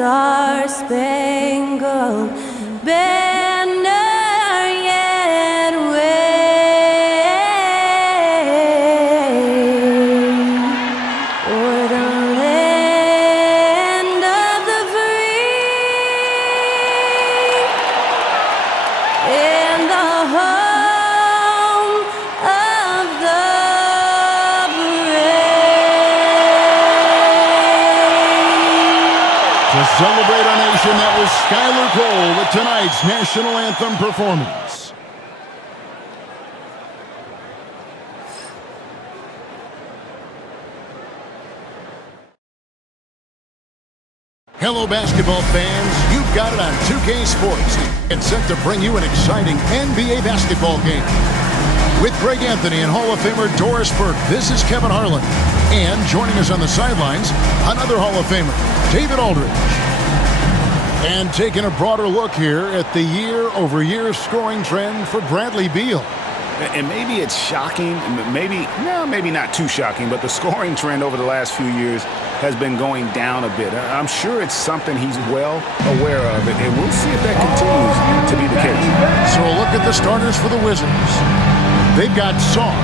star-spangled banner yet wave o'er the land of the free and the home of the brave. To celebrate our nation, that was Skylar Cole with tonight's national anthem performance. Hello, basketball fans. You've got it on 2K Sports. It's set to bring you an exciting NBA basketball game. With Greg Anthony and Hall of Famer Doris Burke, this is Kevin Harlan. And joining us on the sidelines, another Hall of Famer, David Aldridge. And taking a broader look here at the year-over-year scoring trend for Bradley Beal. And maybe it's shocking, maybe not too shocking, but the scoring trend over the last few years has been going down a bit. I'm sure it's something he's well aware of, and we'll see if that continues to be the case. So a look at the starters for the Wizards. They've got Sarr.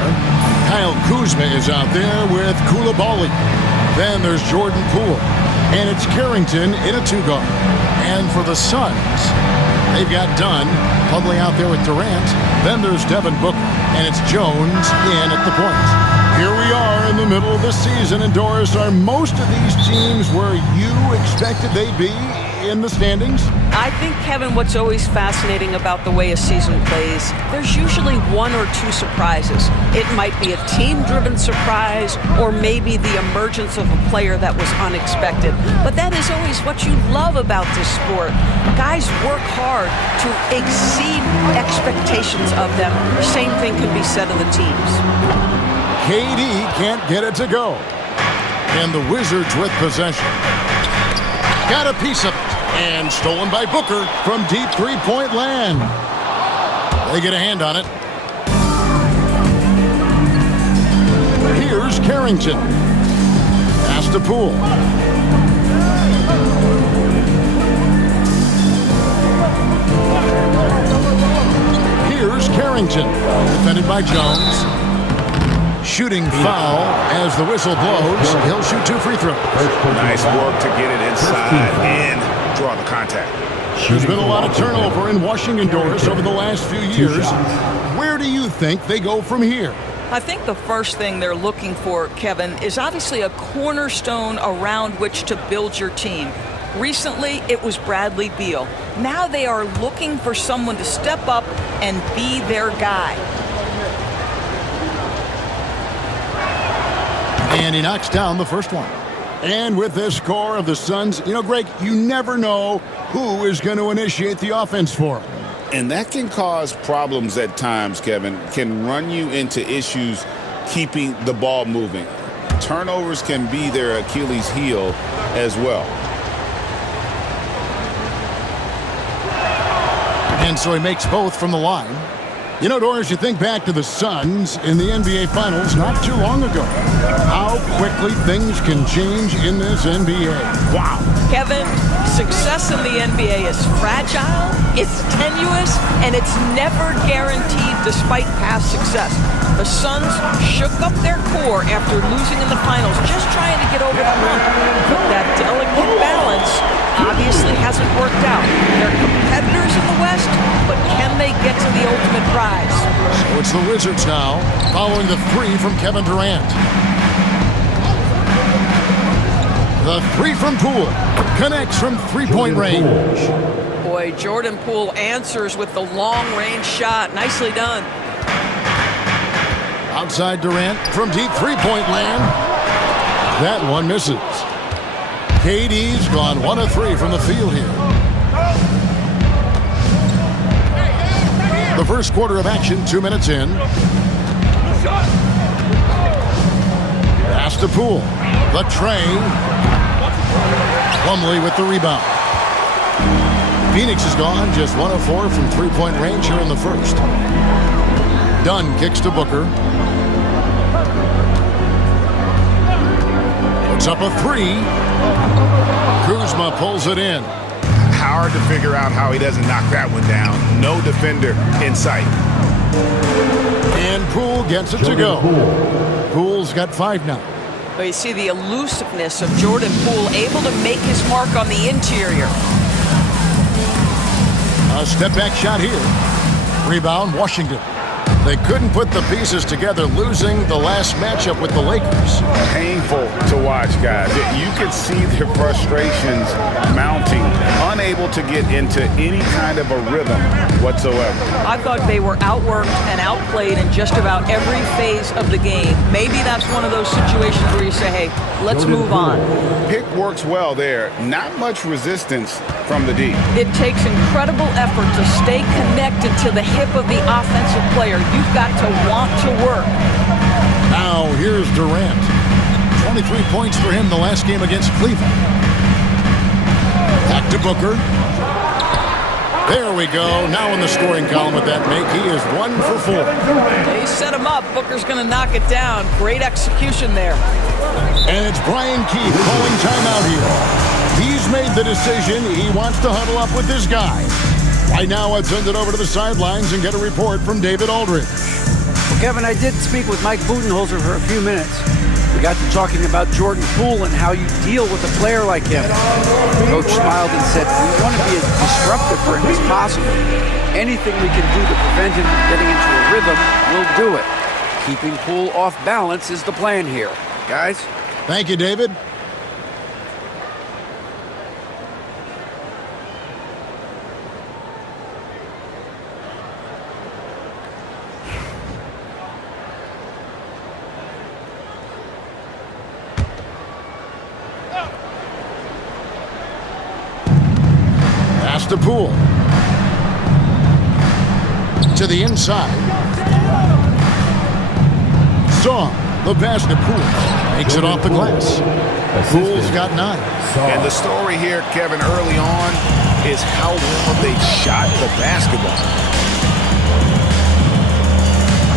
Kyle Kuzma is out there with Coulibaly. Then there's Jordan Poole. And it's Carrington in a two-guard. And for the Suns, they've got Dunn, Publi out there with Durant. Then there's Devin Booker, and it's Jones in at the point. Here we are in the middle of the season, and Doris, are most of these teams where you expected they'd be in the standings? I think, Kevin, what's always fascinating about the way a season plays, there's usually one or two surprises. It might be a team-driven surprise, or maybe the emergence of a player that was unexpected. But that is always what you love about this sport. Guys work hard to exceed expectations of them. Same thing can be said of the teams. KD can't get it to go. And the Wizards with possession. Got a piece of it. And stolen by Booker from deep three-point land. They get a hand on it. Here's Carrington. Pass to Poole. Here's Carrington. Defended by Jones. Shooting foul as the whistle blows. He'll shoot 2 free throws. Nice work to get it inside and draw the contact. There's been a lot of turnover in Washington, Doris, over the last few years. Where do you think they go from here? I think the first thing they're looking for, Kevin, is obviously a cornerstone around which to build your team. Recently, it was Bradley Beal. Now they are looking for someone to step up and be their guy. And he knocks down the first one. And with this score of the Suns, Greg, you never know who is going to initiate the offense for them. And that can cause problems at times, Kevin. Can run you into issues keeping the ball moving. Turnovers can be their Achilles heel as well. And so he makes both from the line. Doris, you think back to the Suns in the NBA Finals not too long ago. How quickly things can change in this NBA. Wow. Kevin, success in the NBA is fragile, it's tenuous, and it's never guaranteed despite past success. The Suns shook up their core after losing in the finals, just trying to get over the hump. But that delicate balance obviously hasn't worked out. They're competitors in the West, but can they get to the ultimate prize? So it's the Wizards now, following the three from Kevin Durant. The three from Poole connects from three-point range. Boy, Jordan Poole answers with the long-range shot. Nicely done. Outside Durant from deep three-point land. That one misses. KD's gone 1 of 3 from the field here. The first quarter of action, 2 minutes in. Pass to Poole. The train. Plumlee with the rebound. Phoenix is gone, just 1 of 4 from three-point range here in the first. Dunn kicks to Booker. Puts up a 3. Kuzma pulls it in. Hard to figure out how he doesn't knock that one down. No defender in sight. And Poole gets it to go. Poole's got 5 now. Well, you see the elusiveness of Jordan Poole, able to make his mark on the interior. A step-back shot here. Rebound, Washington. They couldn't put the pieces together, losing the last matchup with the Lakers. Painful to watch, guys. You could see their frustrations mounting, unable to get into any kind of a rhythm whatsoever. I thought they were outworked and outplayed in just about every phase of the game. Maybe that's one of those situations where you say, hey, let's move on. Pick works well there. Not much resistance from the D. It takes incredible effort to stay connected to the hip of the offensive player. You've got to want to work. Now here's Durant. 23 points for him the last game against Cleveland. Back to Booker. There we go. Now in the scoring column with that make, he is 1 for 4. They set him up. Booker's going to knock it down. Great execution there. And it's Brian Keith calling timeout here. He's made the decision. He wants to huddle up with this guy. Right now, I'd send it over to the sidelines and get a report from David Aldridge. Well, Kevin, I did speak with Mike Budenholzer for a few minutes. We got to talking about Jordan Poole and how you deal with a player like him. Coach smiled and said, we want to be as disruptive for him as possible. Anything we can do to prevent him from getting into a rhythm, we'll do it. Keeping Poole off balance is the plan here. Guys? Thank you, David. To Poole. To the inside. Song, the pass to Poole. Makes it off the glass. Poole's got 9. And the story here, Kevin, early on is how well they shot the basketball.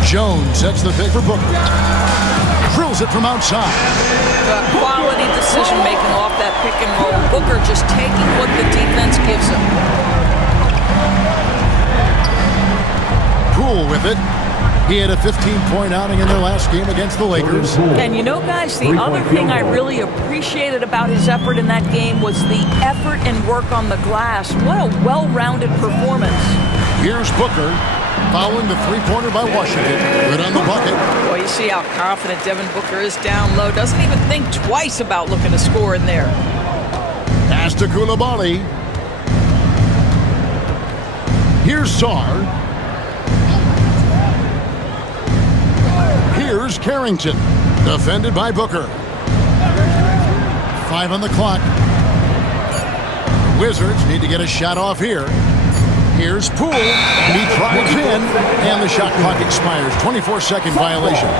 Jones sets the pick for Booker. Drills it from outside. Quality decision-making off that pick and roll. Booker just taking what the defense gives him. Poole with it. He had a 15-point outing in their last game against the Lakers. And you know, guys, the other thing I really appreciated about his effort in that game was the effort and work on the glass. What a well-rounded performance. Here's Booker. Following the three-pointer by Washington. Good on the bucket. Boy, you see how confident Devin Booker is down low. Doesn't even think twice about looking to score in there. Pass to Koulibaly. Here's Sarr. Here's Carrington. Defended by Booker. 5 on the clock. Wizards need to get a shot off here. Here's Poole, and he drives in, and the shot clock expires. 24-second violation.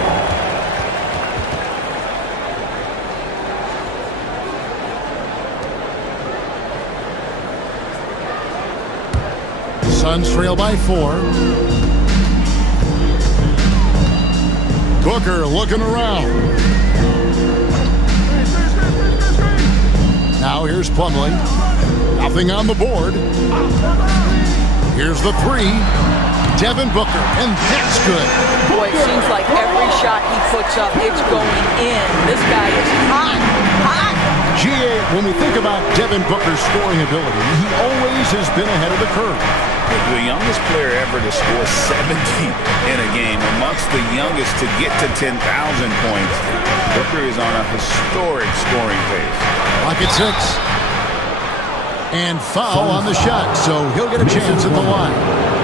Suns trail by 4. Booker looking around. Now here's Plumlee. Nothing on the board. Here's the 3. Devin Booker, and that's good. Boy, it seems like every shot he puts up, it's going in. This guy is hot, hot. GA, when we think about Devin Booker's scoring ability, he always has been ahead of the curve. The youngest player ever to score 70 in a game, amongst the youngest to get to 10,000 points. Booker is on a historic scoring pace. Clock at 6. And foul on the shot, so he'll get a chance at the line.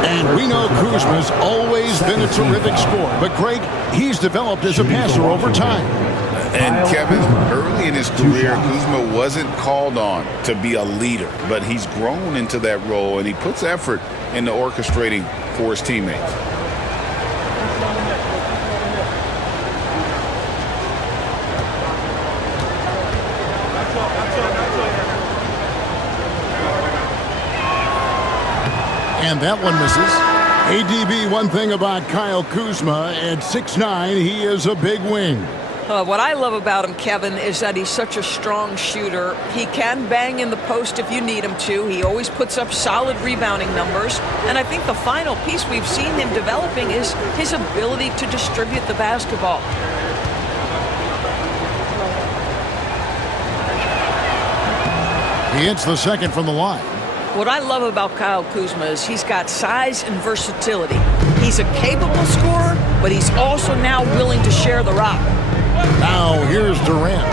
And we know Kuzma's always been a terrific scorer, but Greg, he's developed as a passer over time. And Kevin, early in his career, Kuzma wasn't called on to be a leader, but he's grown into that role, and he puts effort into orchestrating for his teammates. And that one misses. ADB, one thing about Kyle Kuzma, at 6'9", he is a big wing. What I love about him, Kevin, is that he's such a strong shooter. He can bang in the post if you need him to. He always puts up solid rebounding numbers. And I think the final piece we've seen him developing is his ability to distribute the basketball. He hits the second from the line. What I love about Kyle Kuzma is he's got size and versatility. He's a capable scorer, but he's also now willing to share the rock. Now here's Durant.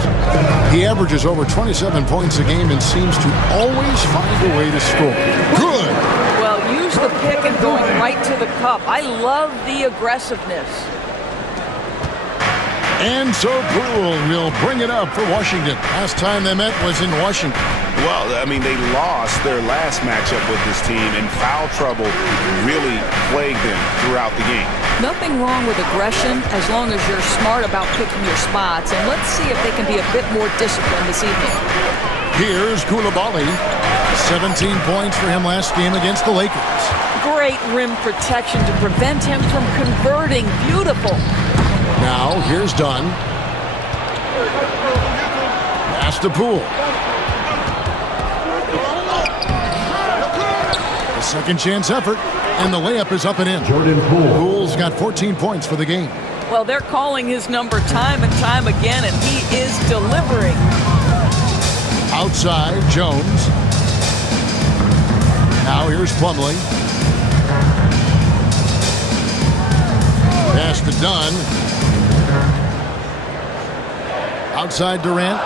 He averages over 27 points a game and seems to always find a way to score. Good. Well, use the pick and going right to the cup. I love the aggressiveness. And so Poole will bring it up for Washington. Last time they met was in Washington. Well, I mean, they lost their last matchup with this team, and foul trouble really plagued them throughout the game. Nothing wrong with aggression as long as you're smart about picking your spots. And let's see if they can be a bit more disciplined this evening. Here's Coulibaly. 17 points for him last game against the Lakers. Great rim protection to prevent him from converting. Beautiful. Now here's Dunn. Pass to Poole. A second chance effort, and the layup is up and in. Jordan Poole. Poole's got 14 points for the game. Well, they're calling his number time and time again, and he is delivering. Outside, Jones. Now here's Plumlee. Pass to Dunn. Outside Durant.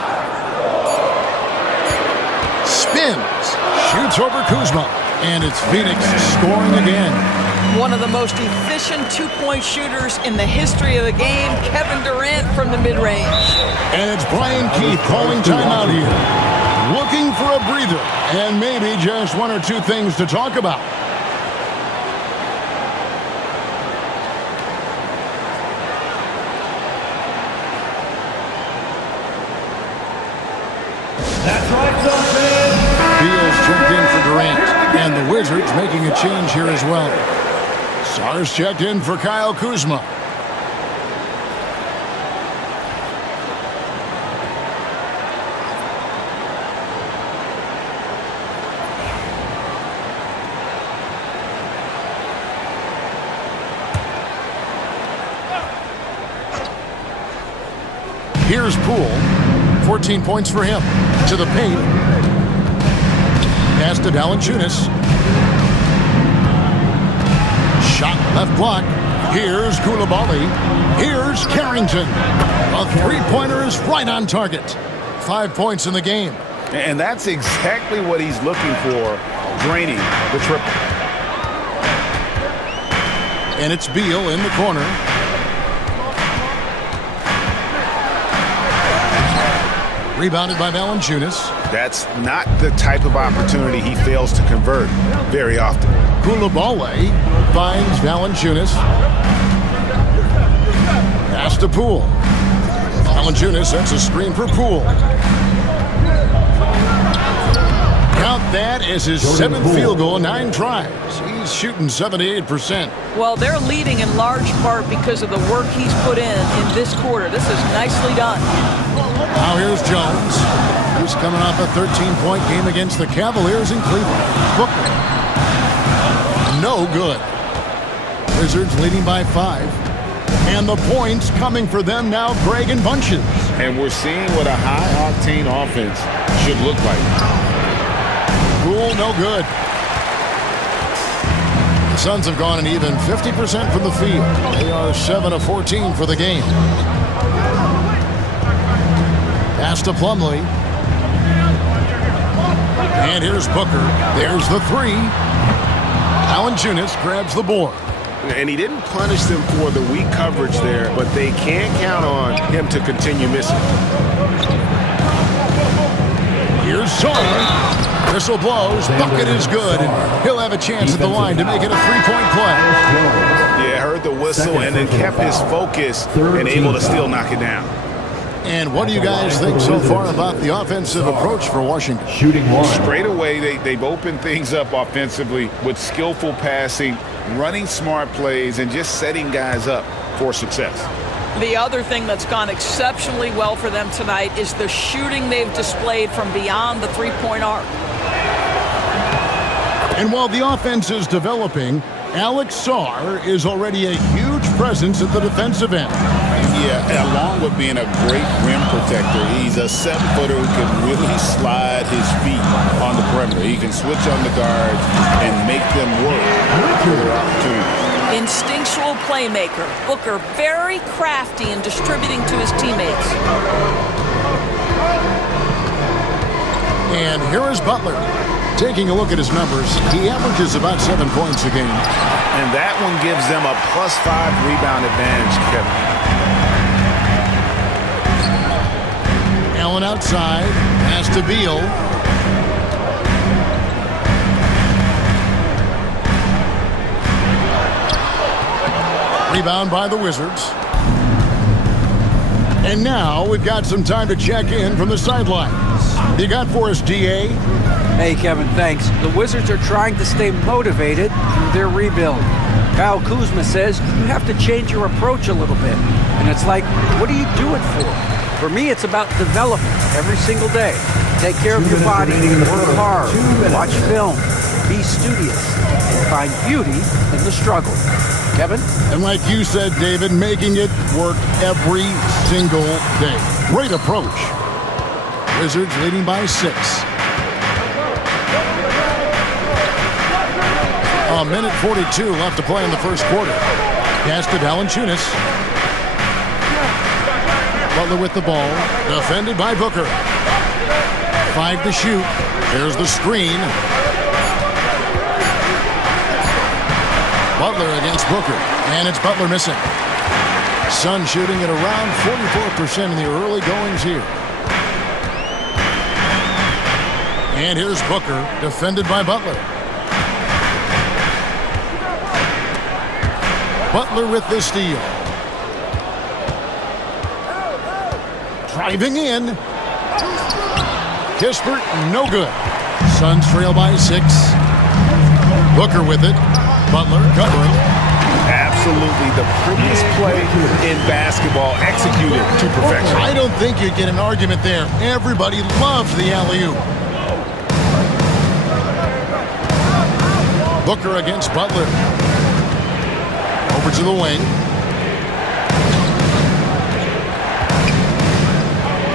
Spins. Shoots over Kuzma. And it's Phoenix scoring again. One of the most efficient two-point shooters in the history of the game, Kevin Durant from the mid-range. And it's Brian Keith calling timeout here. Looking for a breather. And maybe just one or two things to talk about. That's right, Celtics. Beal's checked in for Durant. And the Wizards making a change here as well. Sars checked in for Kyle Kuzma. Here's Poole. 14 points for him. To the paint. Pass to Valanciunas. Shot left block. Here's Coulibaly. Here's Carrington. A three-pointer is right on target. 5 points in the game. And that's exactly what he's looking for, draining the triple. And it's Beal in the corner. Rebounded by Valanciunas. That's not the type of opportunity he fails to convert very often. Coulibaly finds Valanciunas. Pass to Poole. Valanciunas sets a screen for Poole. Count that as his seventh field goal, 9 tries. He's shooting 78%. Well, they're leading in large part because of the work he's put in this quarter. This is nicely done. Now here's Jones. He's coming off a 13-point game against the Cavaliers in Cleveland. Booker. No good. Wizards leading by 5. And the points coming for them now, Greg, in bunches. And we're seeing what a high-octane offense should look like. Poole, no good. The Suns have gone an even 50% from the field. They are 7 of 14 for the game. Pass to Plumlee. And here's Booker. There's the 3. Valanciunas grabs the board. And he didn't punish them for the weak coverage there, but they can't count on him to continue missing. Here's Sar. Whistle blows. Bucket is good. And he'll have a chance at the line to make it a 3-point play. Yeah, heard the whistle and then kept his focus and able to still knock it down. And what do you guys think so far about the offensive approach for Washington? Shooting 1. Straight away, they've opened things up offensively with skillful passing, running smart plays, and just setting guys up for success. The other thing that's gone exceptionally well for them tonight is the shooting they've displayed from beyond the three-point arc. And while the offense is developing, Alex Sarr is already a huge presence at the defensive end. Yeah, along with being a great rim protector, he's a 7-footer who can really slide his feet on the perimeter. He can switch on the guards and make them work for their opportunities. Instinctual playmaker. Booker very crafty in distributing to his teammates. And here is Butler. Taking a look at his numbers, he averages about 7 points a game. And that one gives them a +5 rebound advantage, Kevin. Allen outside, pass to Beal. Rebound by the Wizards. And now we've got some time to check in from the sidelines. What you got for us, DA? Hey, Kevin, thanks. The Wizards are trying to stay motivated through their rebuild. Kyle Kuzma says you have to change your approach a little bit. And it's like, what do you do it for? For me, it's about development every single day. Take care of your body, work hard, watch film, be studious, and find beauty in the struggle. Kevin? And like you said, David, making it work every single day. Great approach. Wizards leading by 6. A minute 42 left to play in the first quarter. Pass to Valanciunas. Butler with the ball. Defended by Booker. 5 to shoot. There's the screen. Butler against Booker. And it's Butler missing. Suns shooting at around 44% in the early goings here. And here's Booker, defended by Butler. Butler with the steal. Driving in. Kispert, no good. Suns trail by 6. Booker with it. Butler covering. Absolutely the prettiest play in basketball, executed to perfection. I don't think you get an argument there. Everybody loves the alley-oop. Booker against Butler. Over to the wing.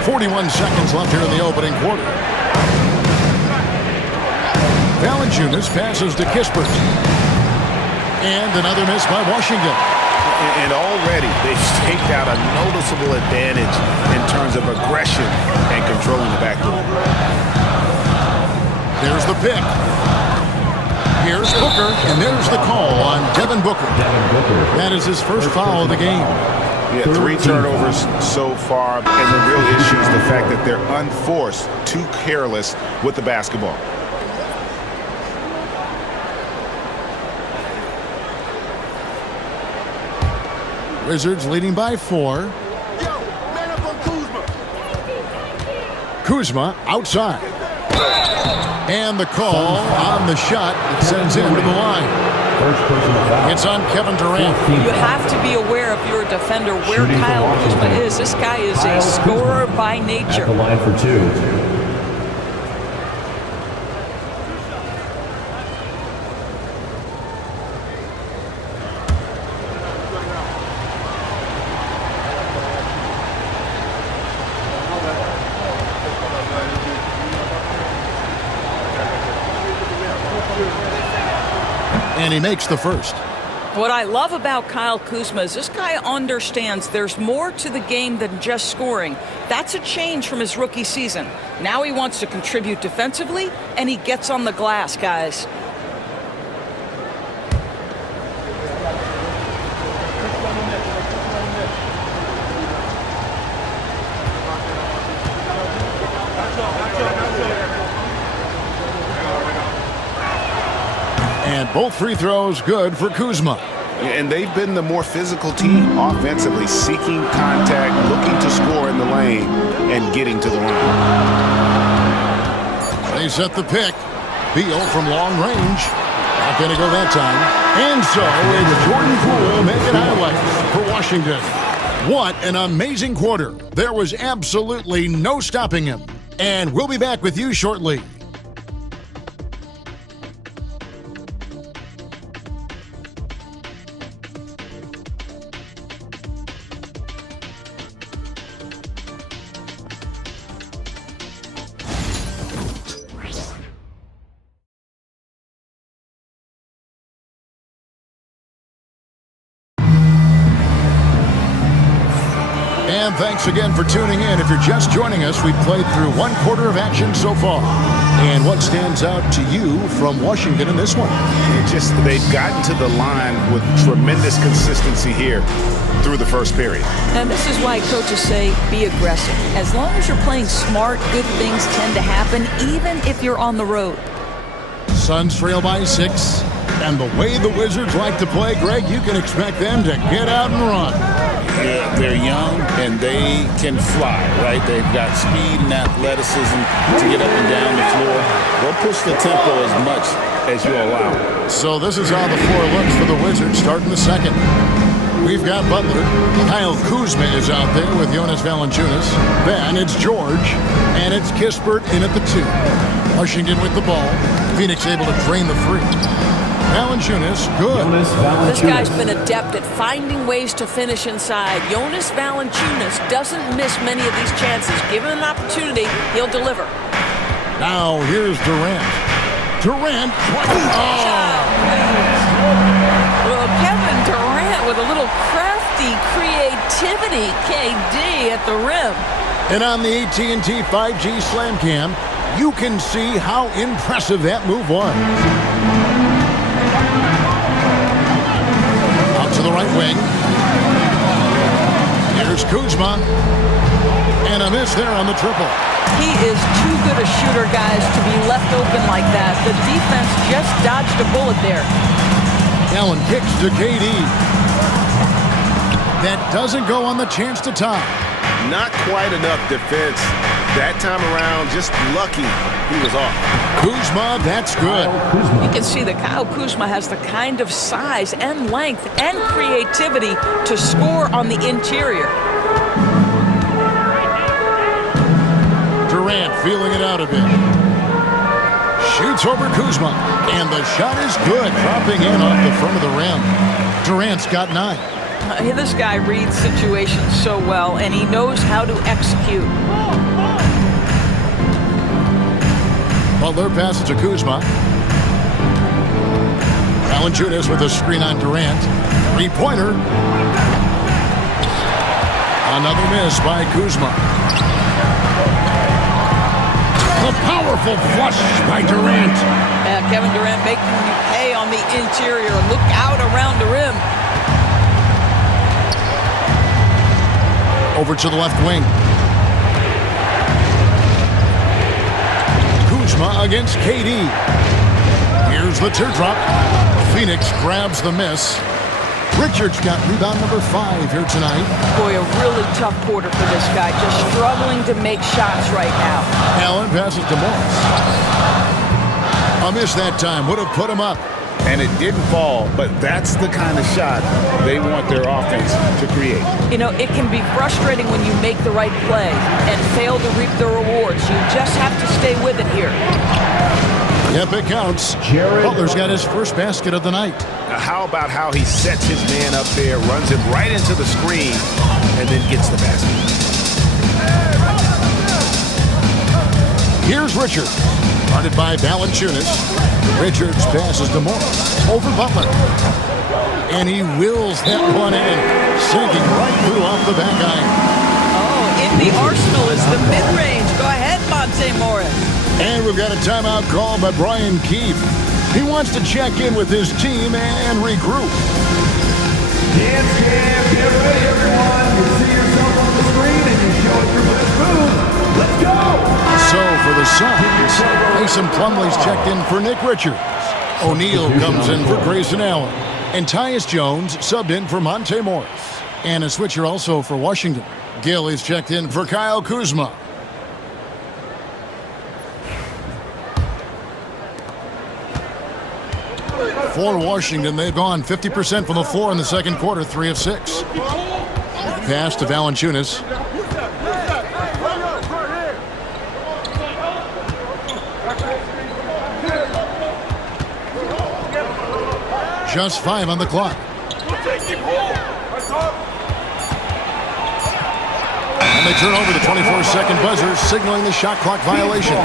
41 seconds left here in the opening quarter. Valanciunas passes to Kispert. And another miss by Washington. And already they've staked out a noticeable advantage in terms of aggression and controlling the backcourt. There's the pick. Here's Booker, and there's the call on Devin Booker. That is his first foul of the game. Yeah, 3 turnovers so far, and the real issue is the fact that they're unforced, too careless with the basketball. Wizards leading by 4. Kuzma outside. And the call on the shot that sends him to the line. It's on Kevin Durant. You have to be aware, if you're a defender, where Kyle Kuzma is. This guy is a scorer by nature. At the line for 2. And he makes the first. What I love about Kyle Kuzma is this guy understands there's more to the game than just scoring. That's a change from his rookie season. Now he wants to contribute defensively, and he gets on the glass, guys. And both free throws good for Kuzma. And they've been the more physical team offensively, seeking contact, looking to score in the lane, and getting to the line. They set the pick. Beal from long range. Not going to go that time. And so it's Jordan Poole making highlights for Washington. What an amazing quarter. There was absolutely no stopping him. And we'll be back with you shortly. And thanks again for tuning in. If you're just joining us, we've played through one quarter of action so far. And what stands out to you from Washington in this one? They've gotten to the line with tremendous consistency here through the first period. And this is why coaches say be aggressive. As long as you're playing smart, good things tend to happen, even if you're on the road. Suns trail by 6. And the way the Wizards like to play, Greg, you can expect them to get out and run. Yeah, they're young and they can fly, right? They've got speed and athleticism to get up and down the floor. They'll push the tempo as much as you allow. So this is how the floor looks for the Wizards starting the second. We've got Butler. Kyle Kuzma is out there with Jonas Valanciunas. Then it's George. And it's Kispert in at the 2. Washington with the ball. Phoenix able to drain the 3. Valanciunas, good. This guy's been adept at finding ways to finish inside. Jonas Valanciunas doesn't miss many of these chances. Given an opportunity, he'll deliver. Now here's Durant. Durant. Well, Kevin Durant with a little crafty creativity. KD at the rim. And on the AT&T 5G Slam Cam, you can see how impressive that move was. To the right wing. Here's Kuzma. And a miss there on the triple. He is too good a shooter, guys, to be left open like that. The defense just dodged a bullet there. Allen kicks to KD. That doesn't go on the chance to tie. Not quite enough defense that time around. Just lucky he was off. Kuzma, that's good. You can see that Kyle Kuzma has the kind of size and length and creativity to score on the interior. Durant feeling it out a bit. Shoots over Kuzma. And the shot is good, dropping in off the front of the rim. Durant's got 9. This guy reads situations so well, and he knows how to execute. Butler passes to Kuzma. Valanciunas with a screen on Durant. 3-pointer. Another miss by Kuzma. A powerful flush by Durant. Kevin Durant making you pay on the interior. Look out around the rim. Over to the left wing. Kuzma against KD. Here's the teardrop. Phoenix grabs the miss. Richards got rebound number 5 here tonight. Boy, a really tough quarter for this guy. Just struggling to make shots right now. Allen passes to Morris. A miss that time would have put him up. And it didn't fall, but that's the kind of shot they want their offense to create. You know, it can be frustrating when you make the right play and fail to reap the rewards. You just have to stay with it here. Yep, it counts. Butler's got his first basket of the night. Now, how about how he sets his man up there, runs him right into the screen, and then gets the basket. Here's Richards. Guarded by Valanciunas. Richards passes to Morris. Over Butler. And he wills that one in. Sinking right through off the back iron. Oh, in the arsenal is the mid-range. Go ahead, Monte Morris. And we've got a timeout call by Brian Keefe. He wants to check in with his team and regroup. Dance cam, get ready everyone. You see yourself on the screen and you show it your best move. Let's go! So for the Suns, Mason Plumlee's checked in for Nick Richards. O'Neal comes in for Grayson Allen. And Tyus Jones subbed in for Monte Morris. And a switcher also for Washington. Gill is checked in for Kyle Kuzma. For Washington, they've gone 50% from the floor in the second quarter, 3 of 6. Pass to Valanciunas. Just 5 on the clock. And they turn over the 24-second buzzer, signaling the shot clock violation.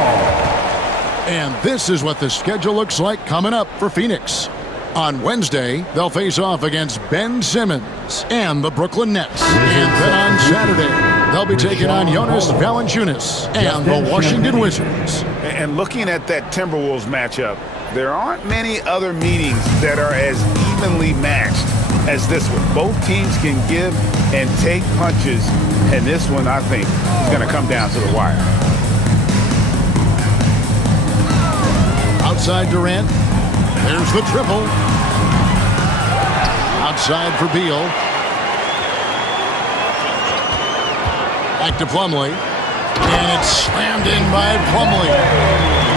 And this is what the schedule looks like coming up for Phoenix. On Wednesday, they'll face off against Ben Simmons and the Brooklyn Nets. And then on Saturday, they'll be taking on Jonas Valanciunas and the Washington Wizards. And looking at that Timberwolves matchup, there aren't many other meetings that are as evenly matched as this one. Both teams can give and take punches, and this one, I think, is going to come down to the wire. Outside Durant. There's the triple. Outside for Beal. Back to Plumlee. And it's slammed in by Plumlee.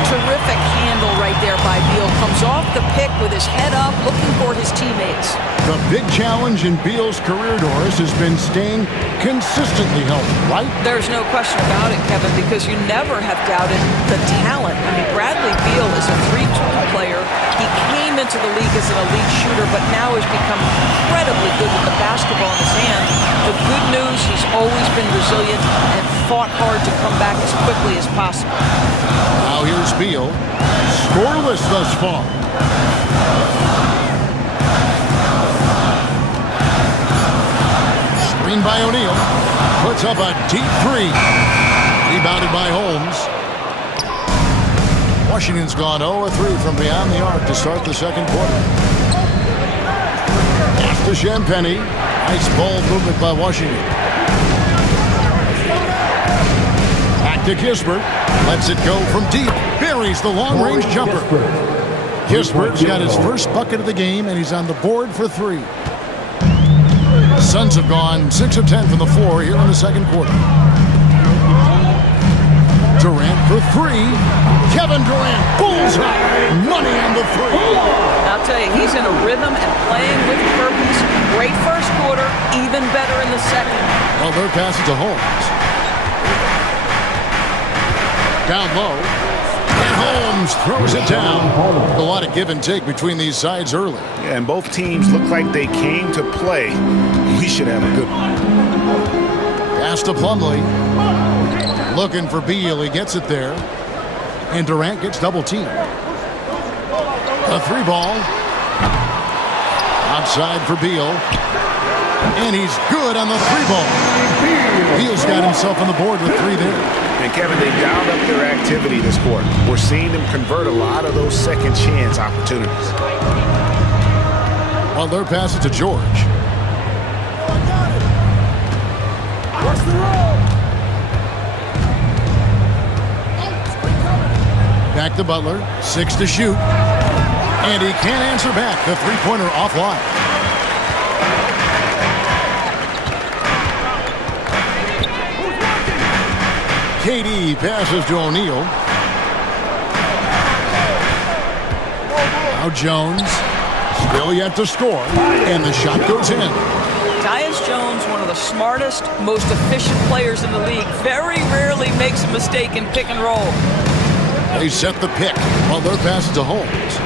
Terrific handle right there by Beal. Comes off the pick with his head up, looking for his teammates. The big challenge in Beal's career, Doris, has been staying consistently healthy, right? There's no question about it, Kevin, because you never have doubted the talent. I mean, Bradley Beal is a three-tool player. He came into the league as an elite shooter, but now has become incredibly good with the basketball in his hand. The good news, he's always been resilient and fought hard to come back as quickly as possible. Now here's Beal. Scoreless thus far. Screen by O'Neal. Puts up a deep three. Rebounded by Holmes. Washington's gone 0-3 from beyond the arc to start the second quarter. Pass to Champagnie. Nice ball movement by Washington. Back to Kispert. Lets it go from deep. Buries the long-range jumper. Kispert's got his first bucket of the game, and he's on the board for 3. Suns have gone 6 of 10 from the floor here in the second quarter. Durant for 3. Kevin Durant, bullseye. Money on the 3. I'll tell you, he's in a rhythm and playing with purpose. Great first quarter, even better in the second. Well, they're passing to Holmes. Down low. And Holmes throws it down. A lot of give and take between these sides early. Yeah, and both teams look like they came to play. We should have a good one. Pass to Plumlee. Looking for Beal. He gets it there. And Durant gets double teamed. A 3 ball. Outside for Beal. And he's good on the 3 ball. Beal's got himself on the board with 3 there. And Kevin, they've dialed up their activity this quarter. We're seeing them convert a lot of those second chance opportunities. Well, they're passing to George. Watch the roll. Back to Butler. 6 to shoot. And he can't answer back. The three-pointer offline. KD passes to O'Neal. Now Jones. Still yet to score. And the shot goes in. Tyus Jones, one of the smartest, most efficient players in the league, very rarely makes a mistake in pick and roll. They set the pick. Well, they're passing to Holmes.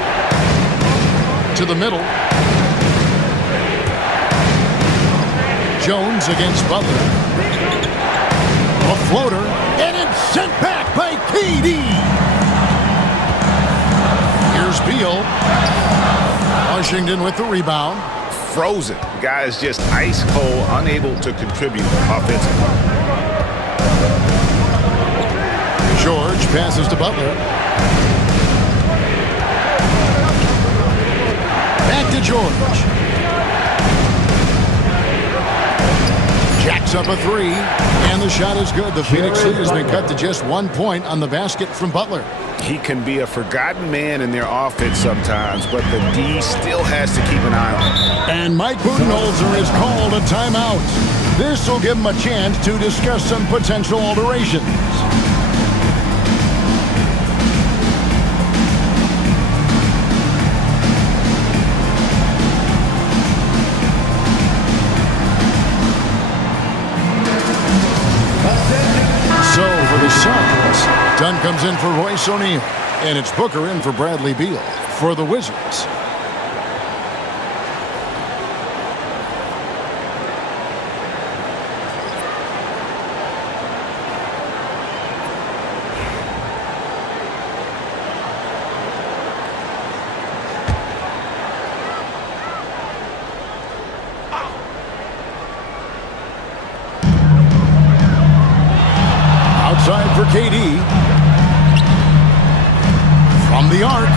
To the middle. Jones against Butler. A floater, and it's sent back by KD. Here's Beal. Washington with the rebound. Frozen. The guy is just ice cold, unable to contribute offensively. George passes to Butler. Back to George. Jacks up a 3, and the shot is good. The Phoenix lead has been cut to just 1 point on the basket from Butler. He can be a forgotten man in their offense sometimes, but the D still has to keep an eye on him. And Mike Budenholzer has called a timeout. This will give him a chance to discuss some potential alterations. in for Royce O'Neal. And it's Booker in for Bradley Beal for the Wizards. Outside for KD. From the arc.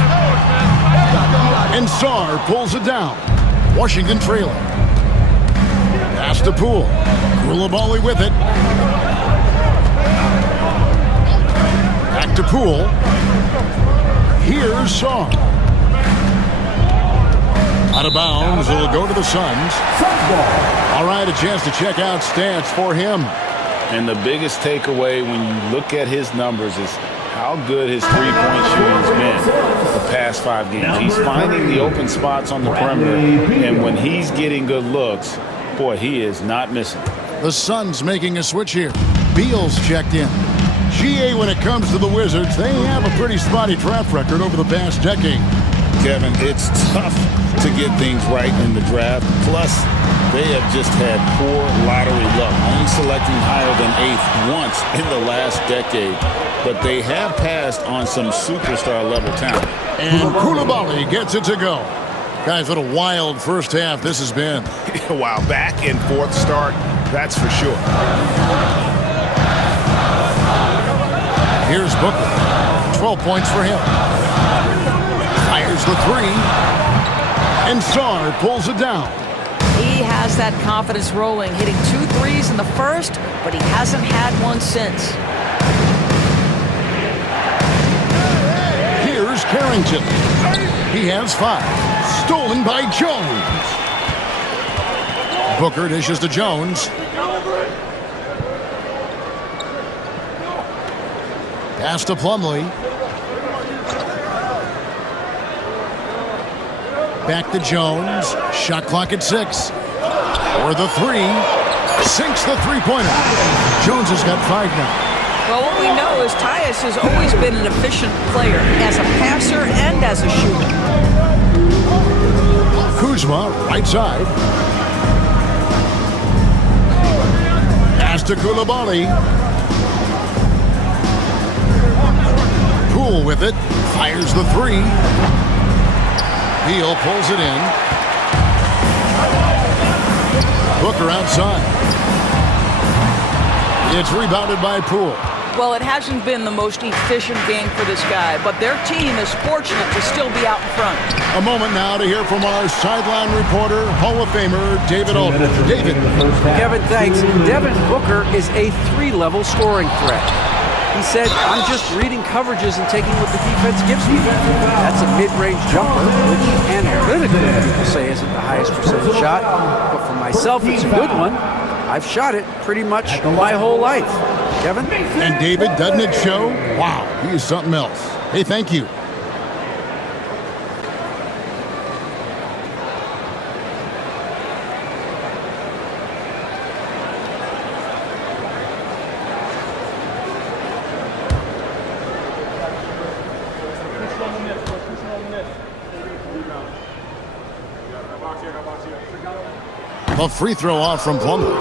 And Sarr pulls it down. Washington trailing. Pass to Poole. Koulibaly with it. Back to Poole. Here's Sarr. Out of bounds. It'll go to the Suns. All right, a chance to check out stats for him. And the biggest takeaway when you look at his numbers is how good his three-point shooting has been the past 5 games. He's finding the open spots on the perimeter, and when he's getting good looks, boy, he is not missing. The Suns making a switch here. Beal's checked in. GA, when it comes to the Wizards, they have a pretty spotty draft record over the past decade. Kevin, it's tough to get things right in the draft. Plus, they have just had poor lottery luck, only selecting higher than 8th once in the last decade. But they have passed on some superstar-level talent. And Koulibaly gets it to go. Guys, what a wild first half this has been. Wow, back and forth start, that's for sure. Here's Booker. 12 points for him. Fires the three. And Sarr pulls it down. He has that confidence rolling, hitting 2 threes in the first, but he hasn't had one since. Here's Carrington. He has 5. Stolen by Jones. Booker dishes to Jones. Pass to Plumlee. Back to Jones. Shot clock at 6. Or the 3. Sinks the three-pointer. Jones has got 5 now. Well, what we know is Tyus has always been an efficient player as a passer and as a shooter. Kuzma, right side. Pass to Koulibaly. Poole with it. Fires the 3. Beal pulls it in. Booker outside. It's rebounded by Poole. Well, it hasn't been the most efficient game for this guy, but their team is fortunate to still be out in front. A moment now to hear from our sideline reporter, Hall of Famer David Aldridge. David. Kevin, thanks. Devin Booker is a 3-level scoring threat. He said, I'm just reading coverages and taking what the defense gives me. That's a mid-range jumper, which analytically people say isn't the highest percentage shot. But for myself, it's a good one. I've shot it pretty much my whole life. Kevin? And David, doesn't it show? Wow, he is something else. Hey, thank you. A free throw off from Plumlee.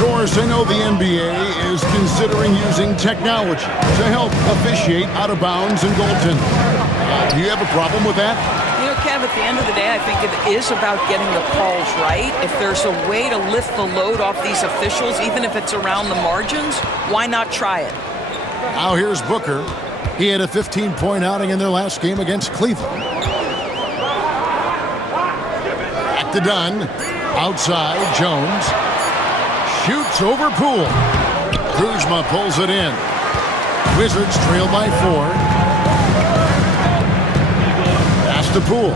Doris, I know the NBA is considering using technology to help officiate out of bounds and goaltending. Do you have a problem with that? You know, Kev, at the end of the day, I think it is about getting the calls right. If there's a way to lift the load off these officials, even if it's around the margins, why not try it? Now here's Booker. He had a 15-point outing in their last game against Cleveland. Back to Dunn. Outside, Jones. Shoots over Poole. Kuzma pulls it in. Wizards trail by 4. Pass to Poole.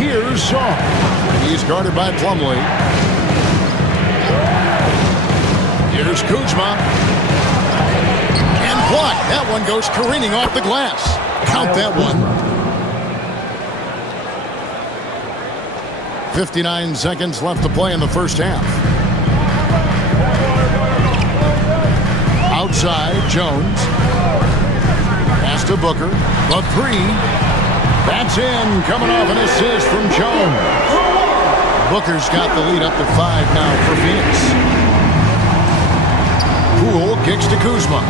Here's Sarr. He's guarded by Plumlee. Here's Kuzma. And blocked. That one goes careening off the glass. Count that one. 59 seconds left to play in the first half. outside, Jones. Pass to Booker. The three. That's in. Coming off an assist from Jones. Booker's got the lead up to 5 now for Phoenix. Poole kicks to Kuzma.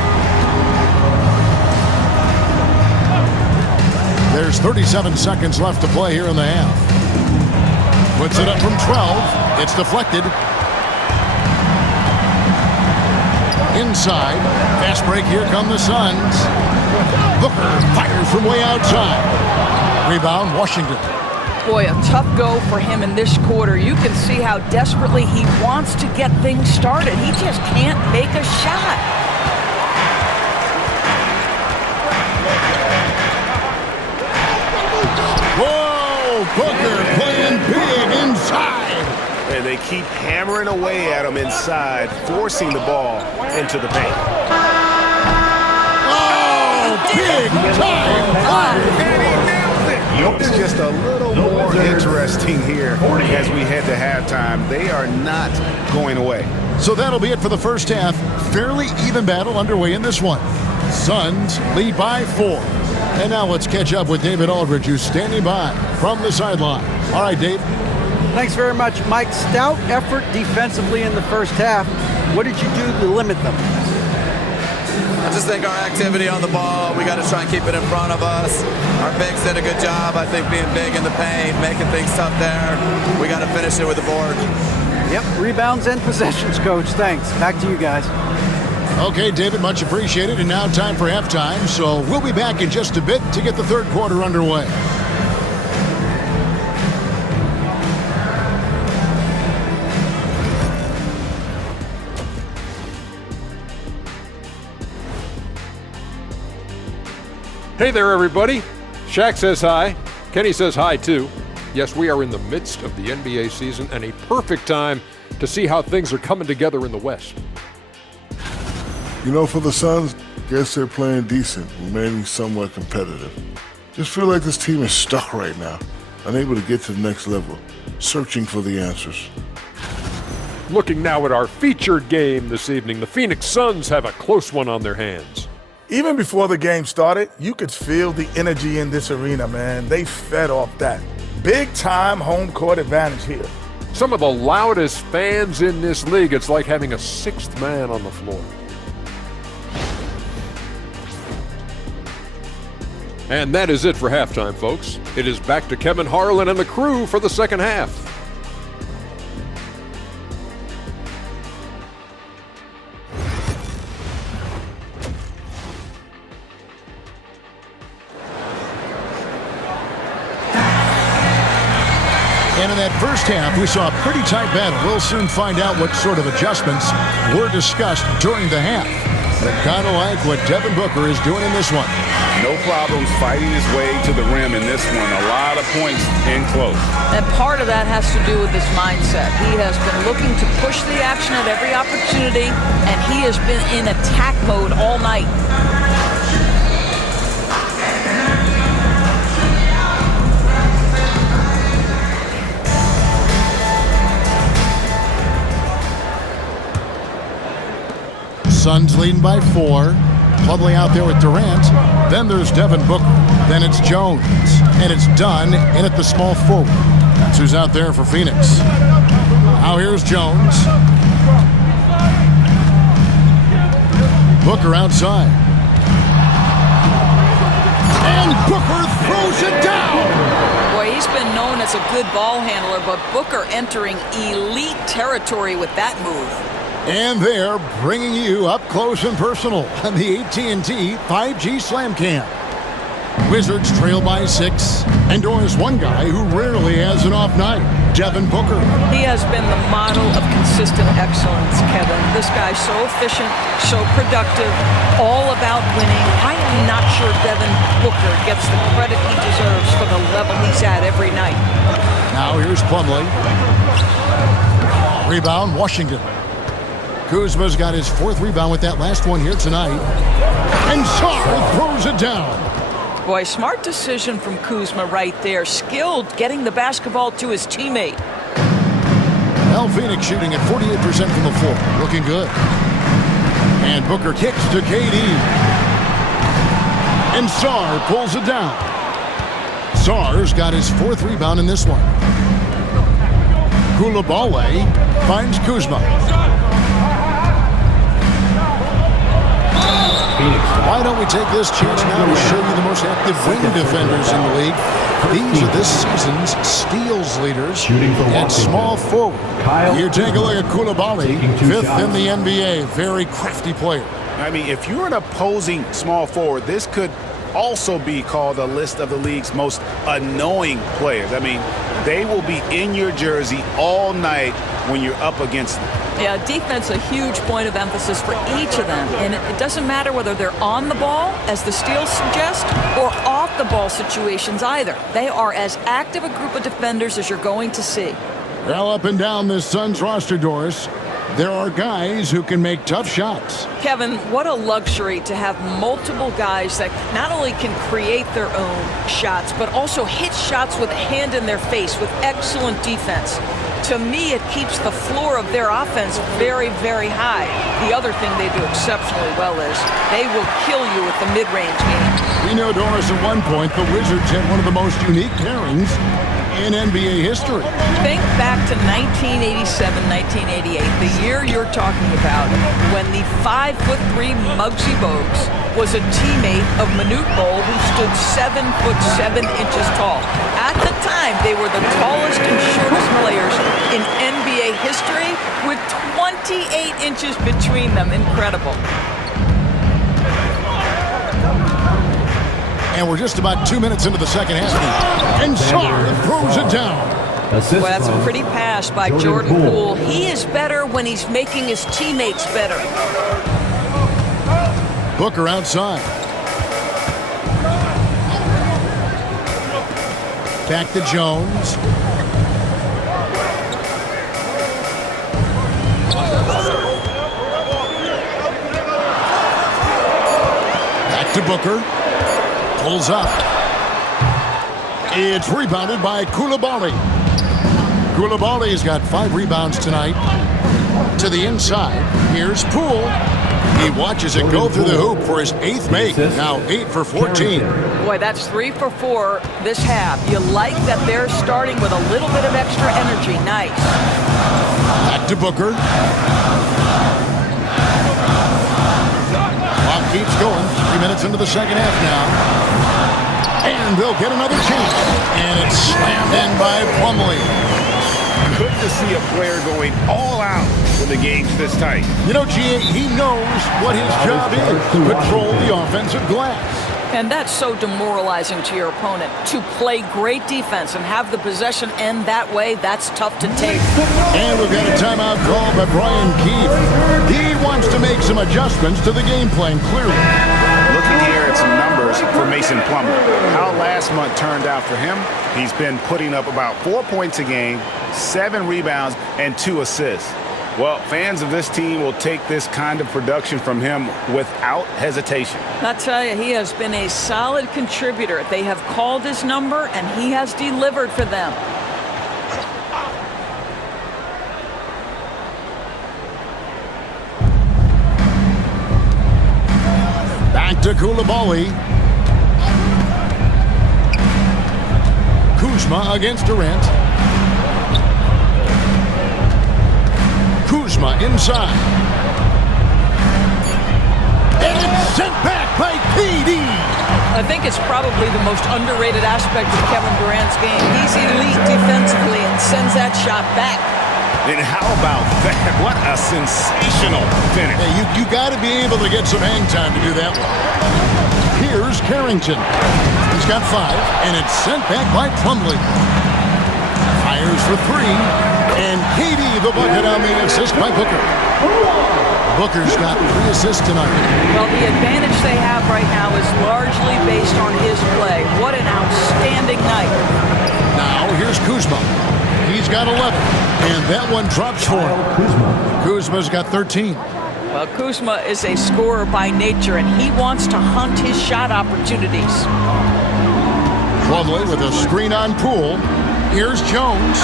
There's 37 seconds left to play here in the half. Puts it up from 12. It's deflected. Inside. Fast break. Here come the Suns. Booker fires from way outside. Rebound, Washington. Boy, a tough go for him in this quarter. You can see how desperately he wants to get things started. He just can't make a shot. Whoa! Booker playing big inside. And they keep hammering away at him inside, forcing the ball into the paint. Oh, big time! It's just a little more interesting here as we head to halftime. They are not going away. So that'll be it for the first half. Fairly even battle underway in this one. Suns lead by 4. And now let's catch up with David Aldridge, who's standing by from the sideline. All right, Dave. Thanks very much, Mike. Stout effort defensively in the first half. What did you do to limit them? I just think our activity on the ball, we got to try and keep it in front of us. Our bigs did a good job, I think, being big in the paint, making things tough there. We got to finish it with the board. Yep, rebounds and possessions, Coach. Thanks. Back to you guys. Okay, David, much appreciated. And now time for halftime. So we'll be back in just a bit to get the third quarter underway. Hey there, everybody. Shaq says hi. Kenny says hi, too. Yes, we are in the midst of the NBA season and a perfect time to see how things are coming together in the West. You know, for the Suns, guess they're playing decent, remaining somewhat competitive. Just feel like this team is stuck right now, unable to get to the next level, searching for the answers. Looking now at our featured game this evening, the Phoenix Suns have a close one on their hands. Even before the game started, you could feel the energy in this arena, man. They fed off that. Big-time home court advantage here. Some of the loudest fans in this league. It's like having a sixth man on the floor. And that is it for halftime, folks. It is back to Kevin Harlan and the crew for the second half. And in that first half, we saw a pretty tight battle. We'll soon find out what sort of adjustments were discussed during the half. But kind of like what Devin Booker is doing in this one. No problems fighting his way to the rim in this one. A lot of points in close. And part of that has to do with his mindset. He has been looking to push the action at every opportunity, and he has been in attack mode all night. Suns leading by 4. Plumlee out there with Durant. Then there's Devin Booker. Then it's Jones. And it's Dunn in at the small forward. That's who's out there for Phoenix. Now here's Jones. Booker outside. And Booker throws it down. Boy, he's been known as a good ball handler, but Booker entering elite territory with that move. And they're bringing you up close and personal on the AT&T 5G Slam Cam. Wizards trail by 6. And there's one guy who rarely has an off night, Devin Booker. He has been the model of consistent excellence, Kevin. This guy's so efficient, so productive, all about winning. I am not sure Devin Booker gets the credit he deserves for the level he's at every night. Now here's Plumlee. Rebound, Washington. Kuzma's got his 4th rebound with that last one here tonight. And Sarr throws it down. Boy, smart decision from Kuzma right there. Skilled getting the basketball to his teammate. Well, Phoenix shooting at 48% from the floor. Looking good. And Booker kicks to KD. And Sarr pulls it down. Sarr's got his 4th rebound in this one. Coulibaly finds Kuzma. Why don't we take this chance now to show you the most active wing defenders in the league? These are this season's steals leaders and small forward. You take a look at Coulibaly, 5th in the NBA. Very crafty player. I mean, if you're an opposing small forward, this could also be called a list of the league's most annoying players. I mean, they will be in your jersey all night when you're up against them. Yeah, defense a huge point of emphasis for each of them. And it doesn't matter whether they're on the ball, as the steals suggest, or off the ball situations either. They are as active a group of defenders as you're going to see. Well, up and down this Suns roster, Doris, there are guys who can make tough shots. Kevin, what a luxury to have multiple guys that not only can create their own shots, but also hit shots with a hand in their face with excellent defense. To me, it keeps the floor of their offense very, very high. The other thing they do exceptionally well is they will kill you with the mid-range game. We know, Doris, at one point, the Wizards had one of the most unique pairings in NBA history. Think back to 1987, 1988, the year you're talking about, when the 5'3" Muggsy Bogues was a teammate of Manute Bol, who stood 7'7" tall. At the time, they were the tallest and shortest players in NBA history, with 28 inches between them. Incredible. And we're just about 2 minutes into the second half. And Sarr throws it down. Well, that's a pretty pass by Jordan Poole. He is better when he's making his teammates better. Booker outside. Back to Jones. Back to Booker. Pulls up. It's rebounded by Coulibaly. Coulibaly's got 5 rebounds tonight. To the inside. Here's Poole. He watches it go through the hoop for his 8th make. Now 8 for 14. Boy, that's 3 for 4 this half. You like that they're starting with a little bit of extra energy. Nice. Back to Booker. Clock keeps going. 3 minutes into the second half now. And they'll get another chance. And it's slammed in by Plumlee. Good to see a player going all out when the game's this tight. You know, G.A., he knows what his job is. Control the offensive glass. And that's so demoralizing to your opponent. To play great defense and have the possession end that way, that's tough to take. And we've got a timeout called by Brian Keefe. He wants to make some adjustments to the game plan, clearly. Looking here at some numbers for Mason Plumlee. How last month turned out for him, he's been putting up about 4 points a game, 7 rebounds, and 2 assists. Well, fans of this team will take this kind of production from him without hesitation. I'll tell you, he has been a solid contributor. They have called his number, and he has delivered for them. Back to Coulibaly. Kuzma against Durant. Kuzma inside. And it's sent back by KD. I think it's probably the most underrated aspect of Kevin Durant's game. He's elite defensively and sends that shot back. And how about that? What a sensational finish. Hey, you got to be able to get some hang time to do that one. Here's Carrington. He's got 5, and it's sent back by Plumlee. Fires for 3, and KD the bucket on the assist by Booker. Booker's got 3 assists tonight. Well, the advantage they have right now is largely based on his play. What an outstanding night. Now, here's Kuzma. He's got 11, and that one drops for him. Kuzma's got 13. Well, Kuzma is a scorer by nature, and he wants to hunt his shot opportunities. Plumlee with a screen on Poole. Here's Jones.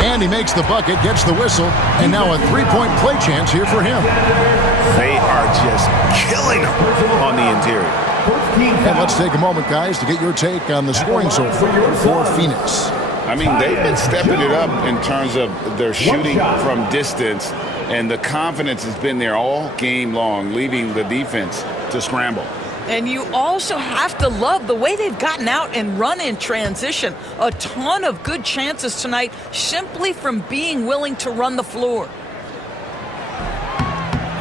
And he makes the bucket, gets the whistle, and now a three-point play chance here for him. They are just killing him on the interior. And let's take a moment, guys, to get your take on the scoring so far for Phoenix. I mean, they've been stepping it up in terms of their shooting from distance, and the confidence has been there all game long, leaving the defense to scramble. And you also have to love the way they've gotten out and run in transition. A ton of good chances tonight simply from being willing to run the floor.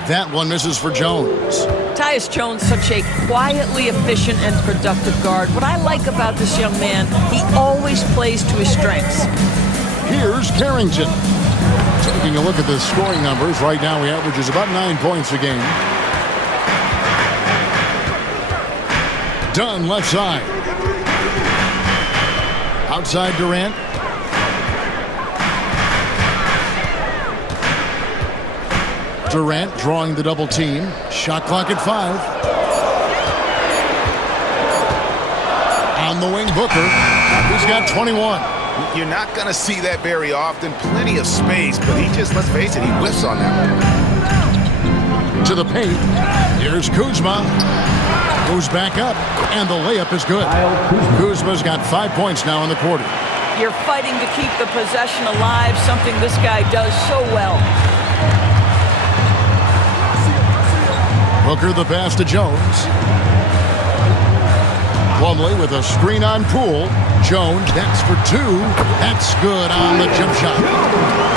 That one misses for Jones. Tyus Jones, such a quietly efficient and productive guard. What I like about this young man, he always plays to his strengths. Here's Carrington. Taking a look at the scoring numbers, right now he averages about 9 points a game. Dunn left side. Outside Durant. Durant drawing the double team. Shot clock at 5. On the wing, Booker. He's got 21. You're not going to see that very often. Plenty of space, but he just, let's face it, he whiffs on that one. To the paint. Here's Kuzma. Goes back up, and the layup is good. Kuzma's got 5 points now in the quarter. You're fighting to keep the possession alive, something this guy does so well. Booker the pass to Jones. Plumlee with a screen on Poole. Jones, that's for 2. That's good on the jump shot.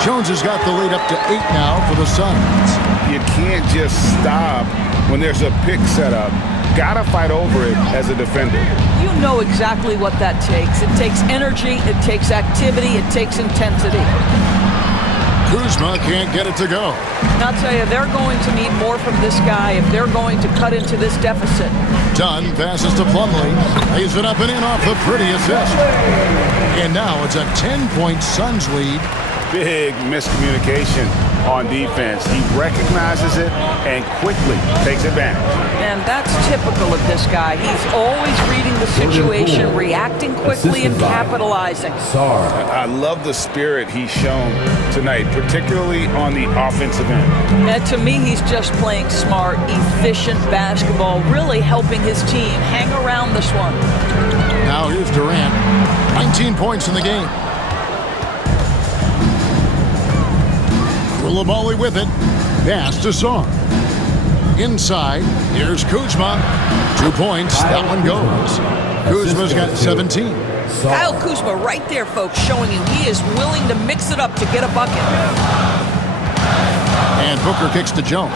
Jones has got the lead up to 8 now for the Suns. You can't just stop when there's a pick set up. Gotta fight over it as a defender. You know exactly what that takes. It takes energy, it takes activity, it takes intensity. Kuzma can't get it to go. And I'll tell you, they're going to need more from this guy if they're going to cut into this deficit. Dunn passes to Plumlee. Lays it up and in off the pretty assist. And now it's a 10-point Suns lead. Big miscommunication on defense. He recognizes it and quickly takes advantage. And that's typical of this guy. He's always reading the situation, reacting quickly and capitalizing. I love the spirit he's shown tonight, particularly on the offensive end. And to me, he's just playing smart, efficient basketball, really helping his team hang around this one. Now here's Durant. 19 points in the game. Koulibaly with it. Pass to Song. Inside, here's Kuzma. 2 points, that one goes. Kuzma's got 17. Kyle Kuzma right there, folks, showing you he is willing to mix it up to get a bucket. And Booker kicks to Jones.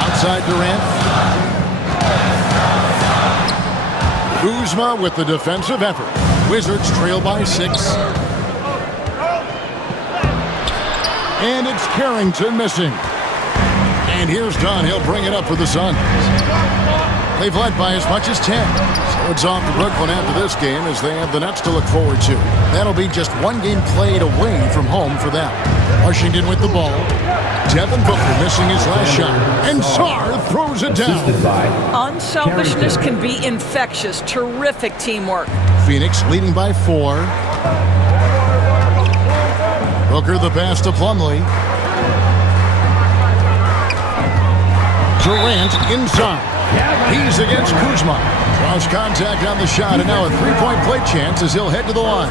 Outside Durant. Kuzma with the defensive effort. Wizards trail by 6. And it's Carrington missing. And here's Dunn. He'll bring it up for the Suns. They've led by as much as 10. So it's off to Brooklyn after this game as they have the Nets to look forward to. That'll be just one game played away from home for them. Washington with the ball. Devin Booker missing his last shot. And Sarr throws it down. Unselfishness can be infectious. Terrific teamwork. Phoenix leading by 4. Booker the pass to Plumlee. Durant inside. He's against Kuzma. Draws contact on the shot, and now a three-point play chance as he'll head to the line.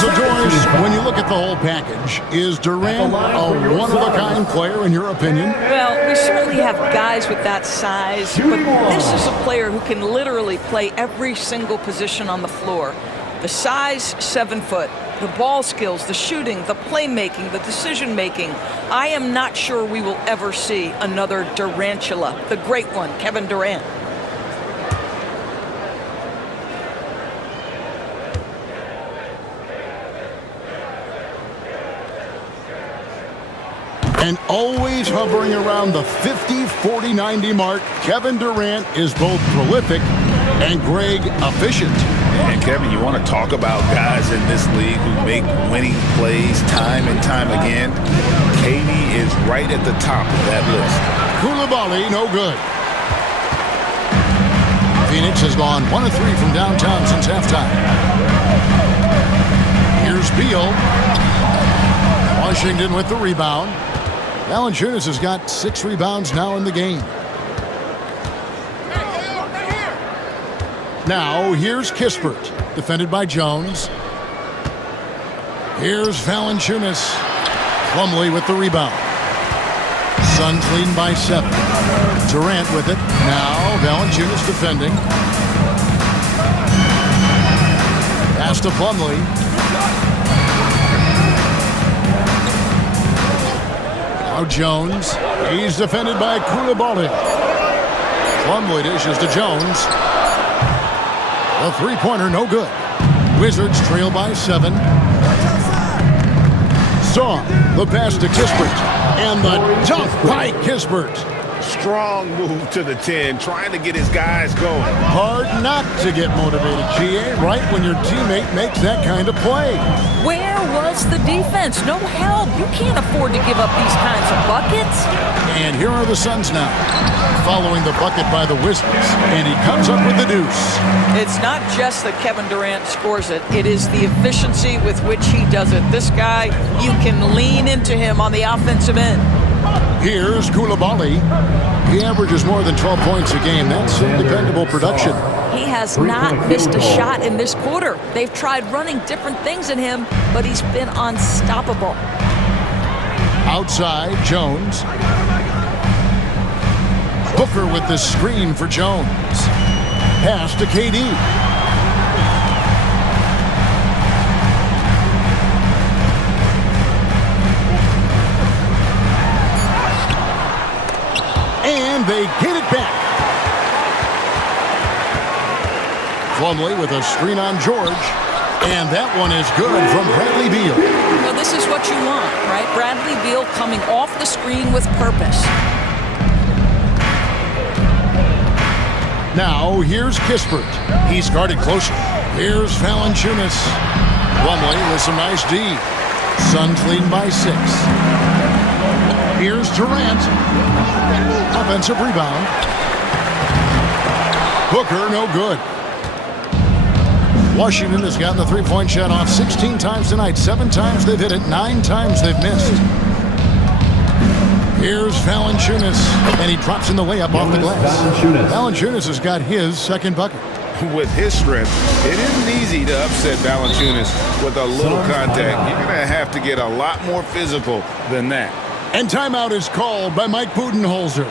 So, Doris, when you look at the whole package, is Durant a one-of-a-kind player in your opinion? Well, we certainly have guys with that size, but this is a player who can literally play every single position on the floor. The size, 7 foot. The ball skills, the shooting, the playmaking, the decision-making. I am not sure we will ever see another Durantula, the great one, Kevin Durant. And always hovering around the 50, 40, 90 mark, Kevin Durant is both prolific and Greg efficient. And Kevin, you want to talk about guys in this league who make winning plays time and time again? KD is right at the top of that list. Koulibaly, no good. Phoenix has gone 1 of 3 from downtown since halftime. Here's Beal. Washington with the rebound. Valanciunas has got 6 rebounds now in the game. Now here's Kispert, defended by Jones. Here's Valanciunas. Plumlee with the rebound. Suns leading by 7. Durant with it. Now Valanciunas defending. Pass to Plumlee. Now Jones. He's defended by Coulibaly. Plumlee dishes to Jones. The three-pointer no good. Wizards trail by 7. Saw the pass to Kispert. And the dunk by Kispert. Strong move to the 10, trying to get his guys going. Hard not to get motivated, GA, right when your teammate makes that kind of play. Where was the defense? No help. You can't afford to give up these kinds of buckets. And here are the Suns now, following the bucket by the Wizards. And he comes up with the deuce. It's not just that Kevin Durant scores it. It is the efficiency with which he does it. This guy, you can lean into him on the offensive end. Here's Coulibaly. He averages more than 12 points a game. That's some dependable production. He has not missed a shot in this quarter. They've tried running different things at him, but he's been unstoppable. Outside, Jones. Booker with the screen for Jones. Pass to KD. And they get it back. Plumlee with a screen on George. And that one is good from Bradley Beal. Well, this is what you want, right? Bradley Beal coming off the screen with purpose. Now, here's Kispert. He's guarded closely. Here's Valanciunas. Plumlee with some nice D. Suns leading by 6. Here's Durant. Offensive rebound. Booker, no good. Washington has gotten the three-point shot off 16 times tonight. 7 times they've hit it, 9 times they've missed. Here's Valanciunas, and he drops in the way up off the glass. Valanciunas has got his second bucket. With his strength, it isn't easy to upset Valanciunas with a little contact. You're going to have to get a lot more physical than that. And timeout is called by Mike Budenholzer.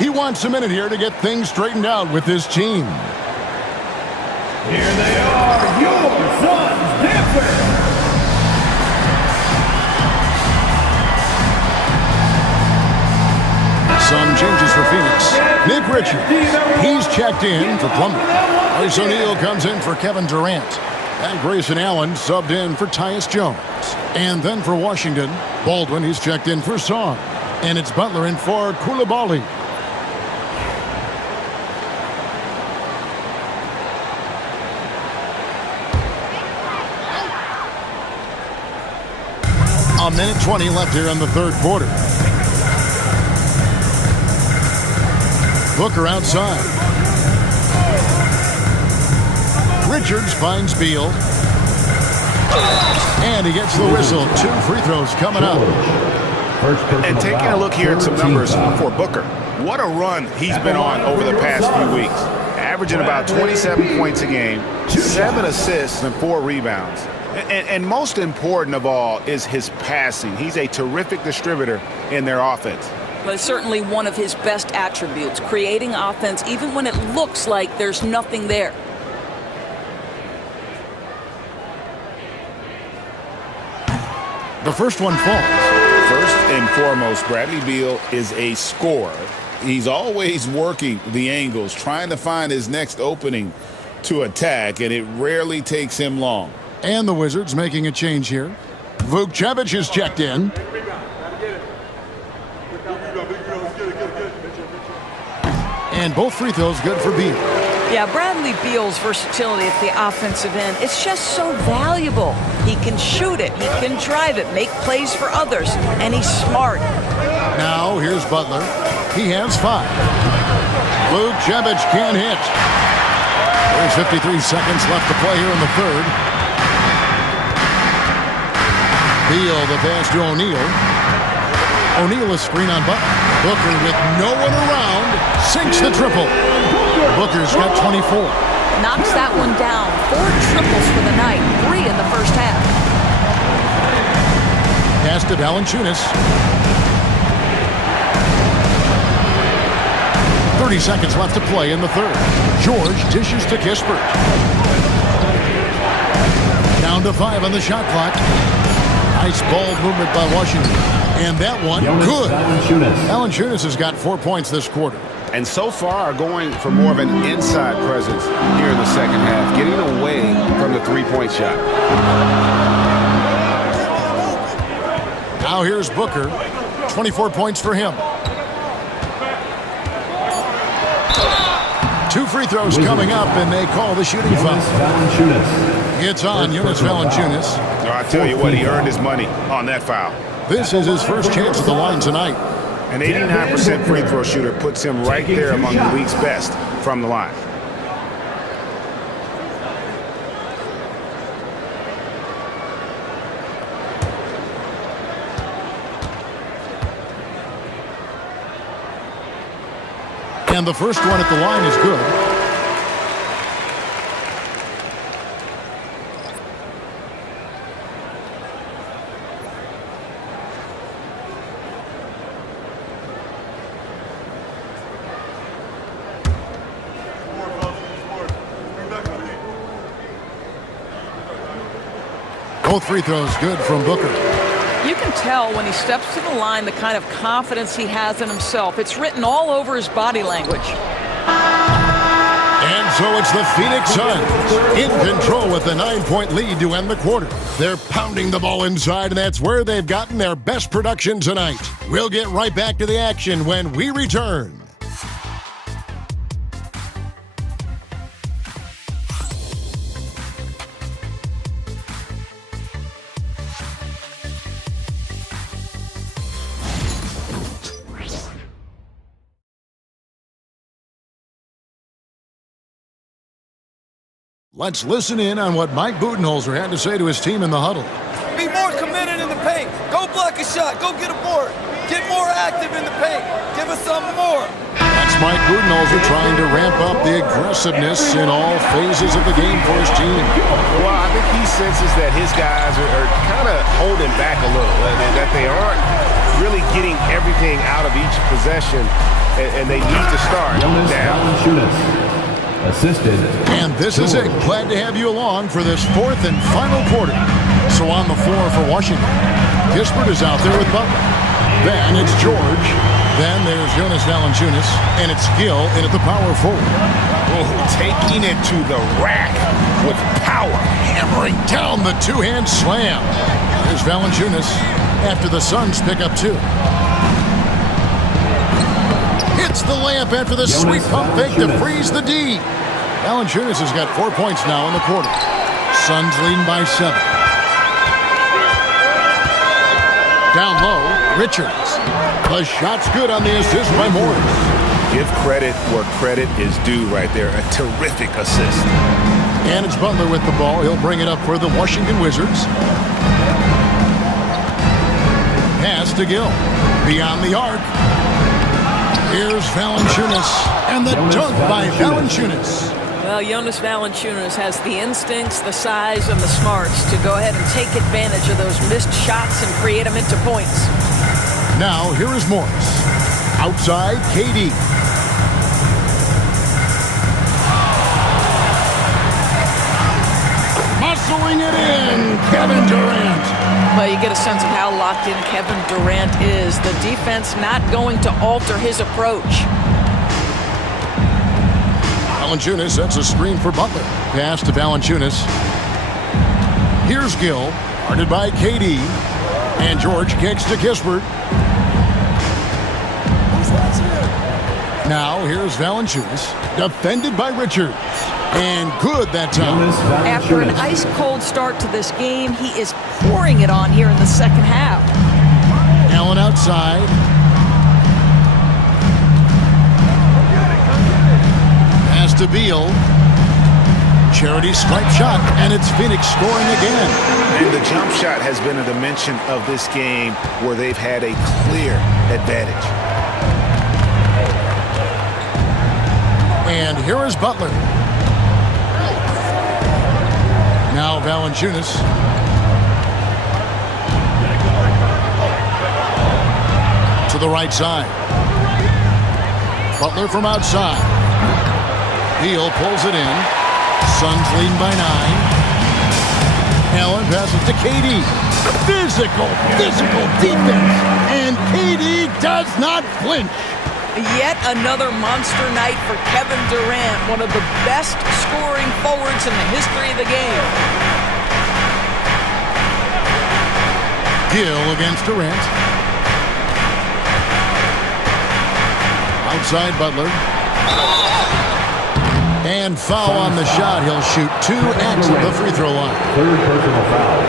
He wants a minute here to get things straightened out with his team. Here they are, your Suns, Memphis. Some changes for Phoenix. Nick Richards, he's checked in for Plumlee. Royce O'Neal comes in for Kevin Durant. And Grayson Allen subbed in for Tyus Jones. And then for Washington, Baldwin, he's checked in for Song. And it's Butler in for Coulibaly. A minute 20 left here in the third quarter. Booker outside. Richards finds Beal. And he gets the whistle. 2 free throws coming up. And taking a look here at some numbers for Booker. What a run he's been on over the past few weeks. Averaging about 27 points a game, 7 assists, and 4 rebounds. And most important of all is his passing. He's a terrific distributor in their offense. Well, it's certainly one of his best attributes, creating offense even when it looks like there's nothing there. The first one falls. First and foremost, Bradley Beal is a scorer. He's always working the angles, trying to find his next opening to attack, and it rarely takes him long. And the Wizards making a change here. Vukcevic is checked in. And both free throws good for Beal. Yeah, Bradley Beal's versatility at the offensive end, it's just so valuable. He can shoot it, he can drive it, make plays for others, and he's smart. Now here's Butler. He has 5. Vukcevic can't hit. There's 53 seconds left to play here in the third. Beal, the pass to O'Neal. O'Neal is screen on Butler. Booker with no one around sinks the triple. Booker's got 24. Knocks that one down. 4 triples for the night. 3 in the first half. Pass to Valanciunas. 30 seconds left to play in the third. George dishes to Kispert. Down to 5 on the shot clock. Nice ball movement by Washington. And that one, good. Valanciunas has got 4 points this quarter. And so far are going for more of an inside presence here in the second half, getting away from the three-point shot. Now here's Booker. 24 points for him. 2 free throws coming up, and they call the shooting foul. It's on Jonas Valanciunas. I tell you what, he earned his money on that foul. This is his first chance at the line tonight. An 89% free throw shooter puts him right there among the league's best from the line. And the first one at the line is good. Both free throws good from Booker. You can tell when he steps to the line the kind of confidence he has in himself. It's written all over his body language. And so it's the Phoenix Suns in control with the 9-point lead to end the quarter. They're pounding the ball inside, and that's where they've gotten their best production tonight. We'll get right back to the action when we return. Let's listen in on what Mike Budenholzer had to say to his team in the huddle. Be more committed in the paint. Go block a shot. Go get a board. Get more active in the paint. Give us something more. That's Mike Budenholzer trying to ramp up the aggressiveness in all phases of the game for his team. Well, I think he senses that his guys are kind of holding back a little, that they aren't really getting everything out of each possession, and they need to start now. Assisted. And this is it. Glad to have you along for this fourth and final quarter. So on the floor for Washington, Kispert is out there with Butler. Then it's George. Then there's Jonas Valanciunas, and it's Gill in at the power forward. Oh, taking it to the rack with power, hammering down the two-hand slam. There's Valanciunas after the Suns pick up 2. Hits the layup after the sweep pump fake to freeze the D. Valanciunas has got 4 points now in the quarter. Suns leading by 7. Down low, Richards. The shot's good on the assist by Morris. Give credit where credit is due right there. A terrific assist. And it's Butler with the ball. He'll bring it up for the Washington Wizards. Pass to Gill. Beyond the arc. Here's Valanciunas. And the dunk by Valanciunas. Well, Jonas Valanciunas has the instincts, the size, and the smarts to go ahead and take advantage of those missed shots and create them into points. Now, here is Morris. Outside, KD. Muscling it in, Kevin Durant. Well, you get a sense of how locked in Kevin Durant is. The defense not going to alter his approach. Valanciunas sets a screen for Butler. Pass to Valanciunas. Here's Gill, guarded by KD. And George kicks to Kispert. Now here's Valanciunas, defended by Richards. And good that time. After an ice-cold start to this game, he is pouring it on here in the second half. Allen outside. Pass to Beal. Charity stripe shot, and it's Phoenix scoring again. And the jump shot has been a dimension of this game where they've had a clear advantage. And here is Butler. Now Valanciunas. To the right side. Butler from outside. Beal pulls it in. Suns leading by 9. Allen passes to KD. Physical defense. And KD does not flinch. Yet another monster night for Kevin Durant, one of the best scoring forwards in the history of the game. Gill against Durant. Outside Butler. And foul on the shot. He'll shoot 2 at the free throw line. Third personal foul.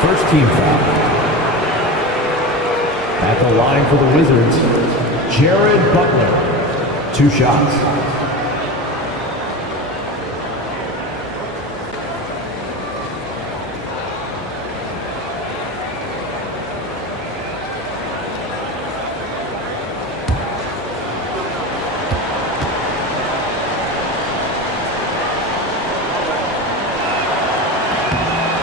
First team foul. At the line for the Wizards, Jared Butler. 2 shots.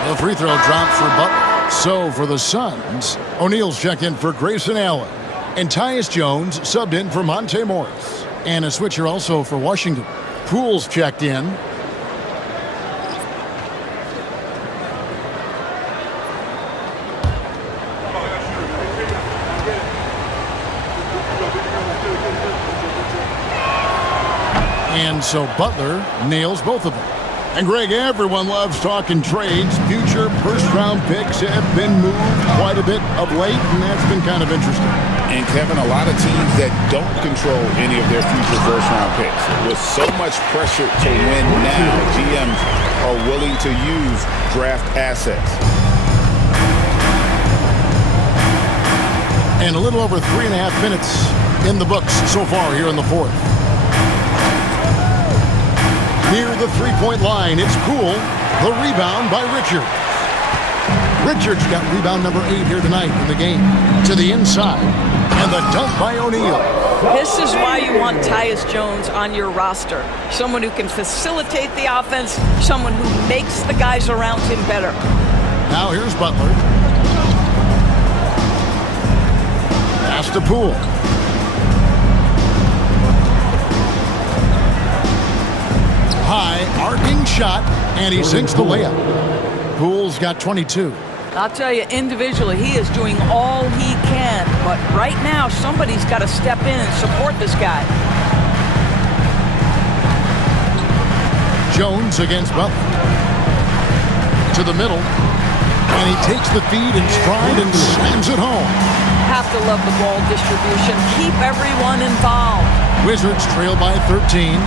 The free throw dropped for Butler. So for the Suns, O'Neal's checked in for Grayson Allen. And Tyus Jones subbed in for Monte Morris. And a switcher also for Washington. Poole's checked in. And so Butler nails both of them. And Greg, everyone loves talking trades. Future first-round picks have been moved quite a bit of late, and that's been kind of interesting. And Kevin, a lot of teams that don't control any of their future first-round picks. With so much pressure to win now, GMs are willing to use draft assets. And a little over 3.5 minutes in the books so far here in the fourth. Near the three-point line, it's Poole. The rebound by Richards. Richards got rebound number 8 here tonight in the game. To the inside. And the dunk by O'Neal. This is why you want Tyus Jones on your roster. Someone who can facilitate the offense, someone who makes the guys around him better. Now here's Butler. Pass to Poole. High, arcing shot, and he sinks the layup. Poole's got 22. I'll tell you, individually, he is doing all he can. But right now, somebody's got to step in and support this guy. Jones against Butler. To the middle. And he takes the feed in stride and slams it home. Have to love the ball distribution. Keep everyone involved. Wizards trail by 13.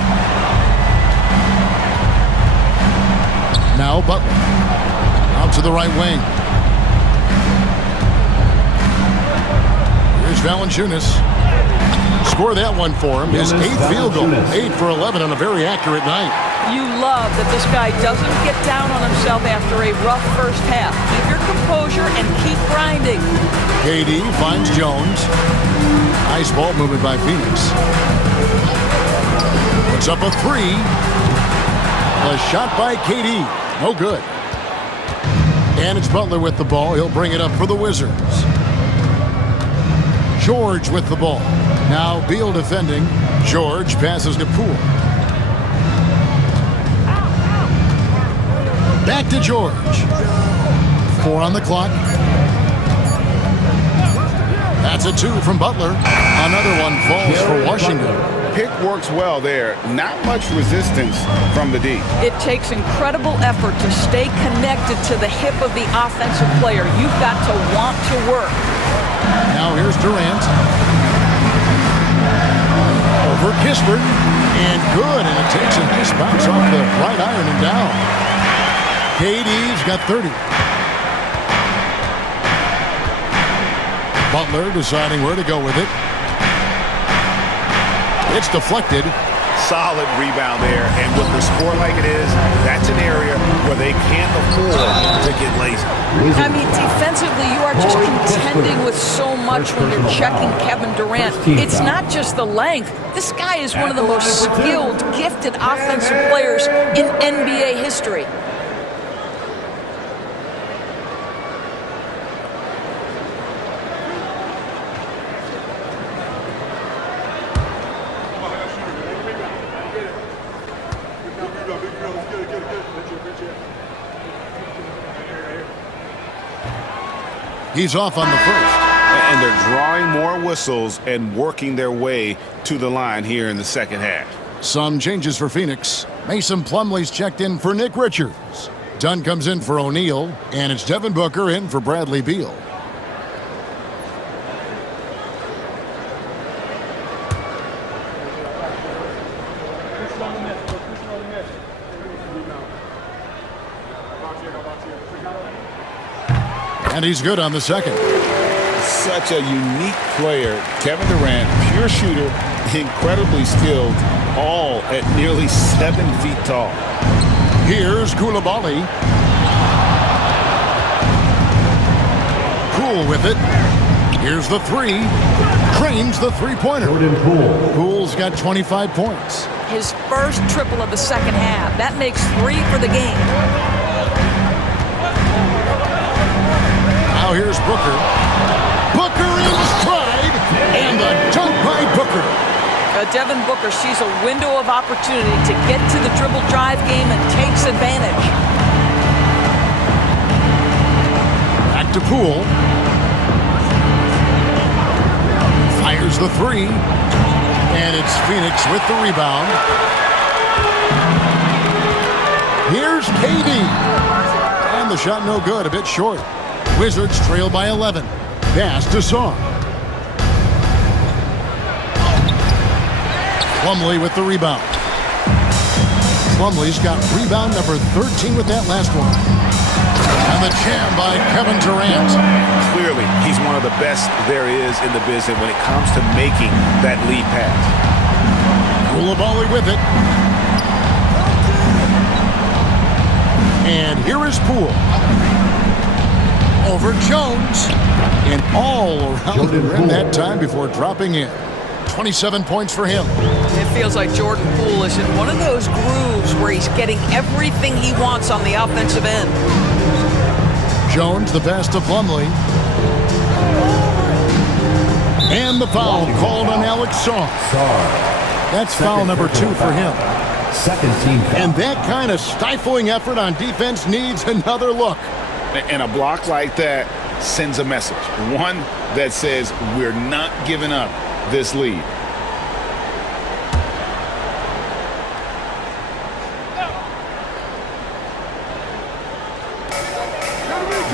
Now Butler. Out to the right wing. Here's Valanciunas. Score that one for him. His 8th field goal. 8 for 11 on a very accurate night. You love that this guy doesn't get down on himself after a rough first half. Keep your composure and keep grinding. KD finds Jones. Nice ball movement by Phoenix. Puts up a 3. A shot by KD. No good. And it's Butler with the ball. He'll bring it up for the Wizards. George with the ball. Now Beal defending. George passes to Poole. Back to George. 4 on the clock. That's a 2 from Butler. Another one falls for Washington. Pick works well there. Not much resistance from the D. It takes incredible effort to stay connected to the hip of the offensive player. You've got to want to work. Now here's Durant. Over Kispert. And good. And it takes a nice bounce off the right iron and down. KD's got 30. Butler deciding where to go with it. It's deflected. Solid rebound there. And with the score like it is, that's an area where they can't afford to get lazy. I mean, defensively, you are just contending with so much when you're checking Kevin Durant. It's not just the length. This guy is one of the most skilled, gifted offensive players in NBA history. He's off on the first. And they're drawing more whistles and working their way to the line here in the second half. Some changes for Phoenix. Mason Plumlee's checked in for Nick Richards. Dunn comes in for O'Neal, and it's Devin Booker in for Bradley Beal. And he's good on the second. Such a unique player. Kevin Durant, pure shooter, incredibly skilled, all at nearly 7 feet tall. Here's Koulibaly. Poole with it. Here's the three. Cranes the three-pointer. Jordan Poole. Poole's got 25 points. His first triple of the second half. That makes 3 for the game. Now here's Booker. Booker in stride, and the dunk by Booker. Devin Booker sees a window of opportunity to get to the dribble drive game and takes advantage. Back to Poole. Fires the three, and it's Phoenix with the rebound. Here's KD. And the shot no good, a bit short. Wizards trail by 11. Pass to Song. Plumlee with the rebound. Plumlee's got rebound number 13 with that last one. And the jam by Kevin Durant. Clearly, he's one of the best there is in the business when it comes to making that lead pass. Koulibaly with it. And here is Poole. Over Jones, and all around the rim that time before dropping in. 27 points for him. It feels like Jordan Poole is in one of those grooves where he's getting everything he wants on the offensive end. Jones, the pass to Plumlee. And the foul called on Alex Song. That's foul number 2 for him. Second team foul. And that kind of stifling effort on defense needs another look. And a block like that sends a message. One that says we're not giving up this lead.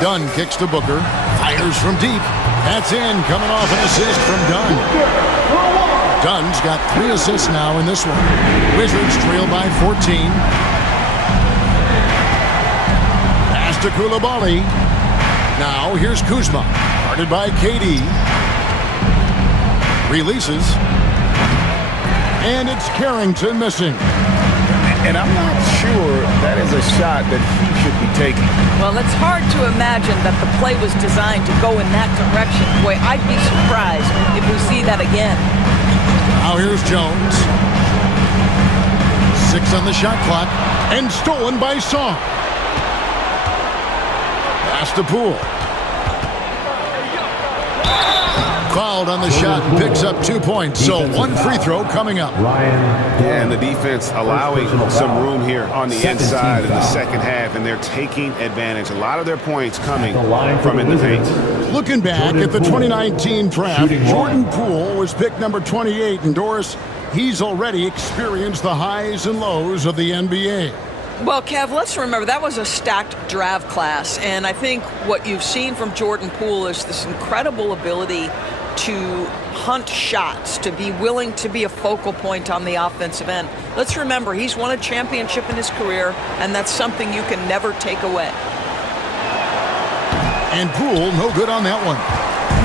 Dunn kicks to Booker. Fires from deep. That's in. Coming off an assist from Dunn. Dunn's got 3 assists now in this one. Wizards trail by 14. To Koulibaly. Now here's Kuzma. Guarded by KD. Releases. And it's Carrington missing. And I'm not sure that is a shot that he should be taking. Well, it's hard to imagine that the play was designed to go in that direction. Boy, I'd be surprised if we see that again. Now here's Jones. 6 on the shot clock. And stolen by Song. Pass to Poole. Fouled on the shot and picks up 2 points. So 1 free throw coming up. And the defense allowing some room here on the inside in the second half, and they're taking advantage. A lot of their points coming from in the paint. Looking back at the 2019 draft, Jordan Poole was picked number 28. And Doris, he's already experienced the highs and lows of the NBA. Well, Kev, let's remember that was a stacked draft class, and I think what you've seen from Jordan Poole is this incredible ability to hunt shots, to be willing to be a focal point on the offensive end. Let's remember, he's won a championship in his career, and that's something you can never take away. And Poole, no good on that one.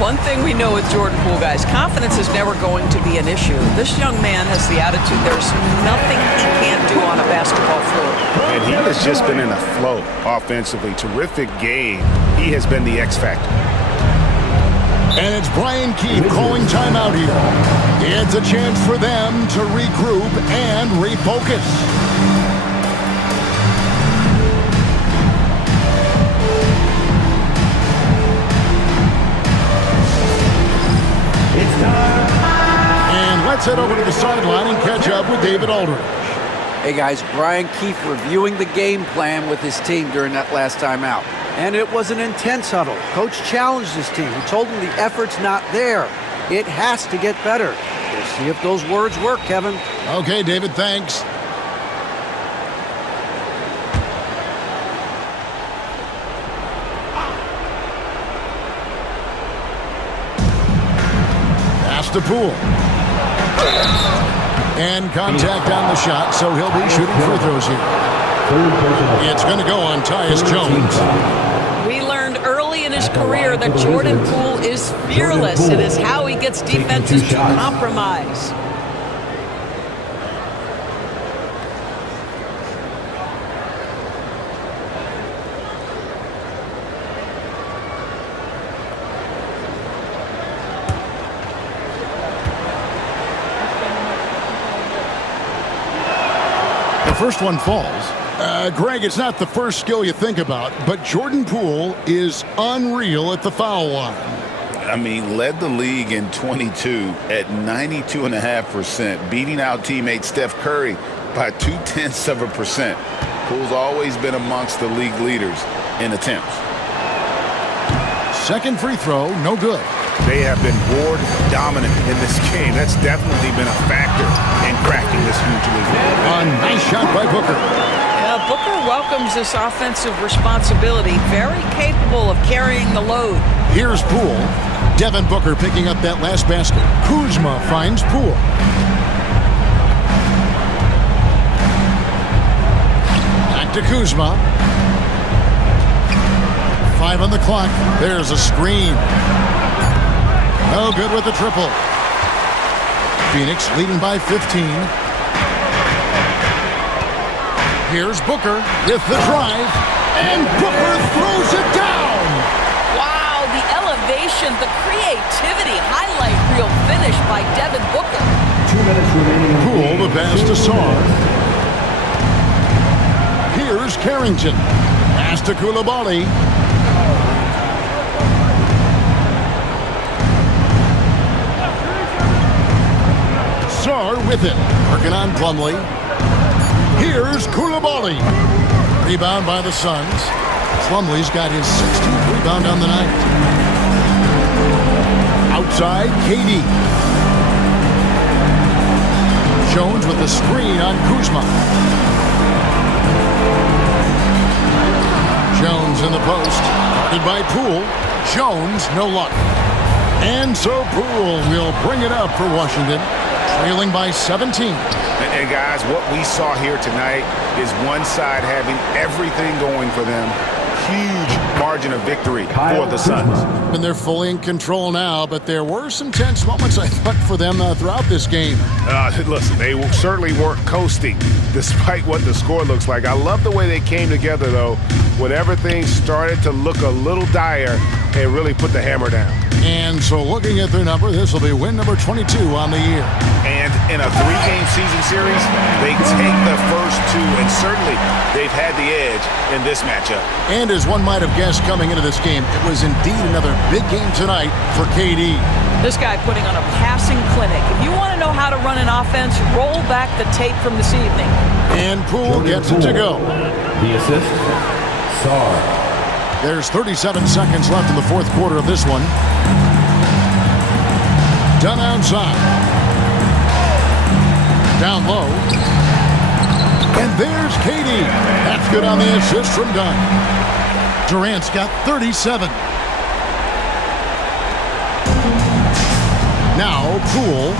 One thing we know with Jordan Poole, guys, confidence is never going to be an issue. This young man has the attitude there's nothing he can't do on a basketball floor. And he has just been in a flow offensively. Terrific game. He has been the X factor. And it's Brian Keefe calling timeout here. It's a chance for them to regroup and refocus. And let's head over to the sideline and catch up with David Aldridge. Hey guys, Brian Keefe reviewing the game plan with his team during that last time out. And it was an intense huddle. Coach challenged his team. He told them the effort's not there. It has to get better. We'll see if those words work, Kevin. Okay, David, thanks. Pass to Poole. And contact on the shot, so he'll be shooting free throws here. It's going to go on Tyus Jones. We learned early in his career that Jordan Poole is fearless. It is how he gets defenses to compromise. First one falls. Greg, it's not the first skill you think about, but Jordan Poole is unreal at the foul line. I mean, led the league in 22 at 92.5%, beating out teammate Steph Curry by 0.2%. Poole's always been amongst the league leaders in attempts. Second free throw, no good. They have been board dominant in this game. That's definitely been a factor in cracking this huge lead. A nice shot by Booker. Yeah, Booker welcomes this offensive responsibility. Very capable of carrying the load. Here's Poole. Devin Booker picking up that last basket. Kuzma finds Poole. Back to Kuzma. 5 on the clock. There's a screen. No good with the triple. Phoenix leading by 15. Here's Booker with the drive, and Booker throws it down. Wow, the elevation, the creativity, highlight reel finish by Devin Booker. 2 minutes remaining. Poole the pass to Sarr. Here's Carrington. Pass to Coulibaly. Sarr with it. Working on Plumlee. Here's Coulibaly. Rebound by the Suns. Plumlee's got his 16th rebound on the night. Outside, KD. Jones with the screen on Kuzma. Jones in the post. Guarded by Poole. Jones, no luck. And so Poole will bring it up for Washington. Trailing by 17. And guys, what we saw here tonight is one side having everything going for them. Huge margin of victory for the Suns. And they're fully in control now, but there were some tense moments, I thought, for them throughout this game. Listen, they certainly weren't coasting despite what the score looks like. I love the way they came together, though. Whenever things started to look a little dire, they really put the hammer down. And so looking at their number, this will be win number 22 on the year. And in a 3-game season series, they take the first 2, and certainly they've had the edge in this matchup. And as one might have guessed coming into this game, it was indeed another big game tonight for KD. This guy putting on a passing clinic. If you want to know how to run an offense, roll back the tape from this evening. And Poole gets it to go. The assist, Sarr. There's 37 seconds left in the fourth quarter of this one. Dunn outside. Down low. And there's KD. That's good on the assist from Dunn. Durant's got 37. Now Poole.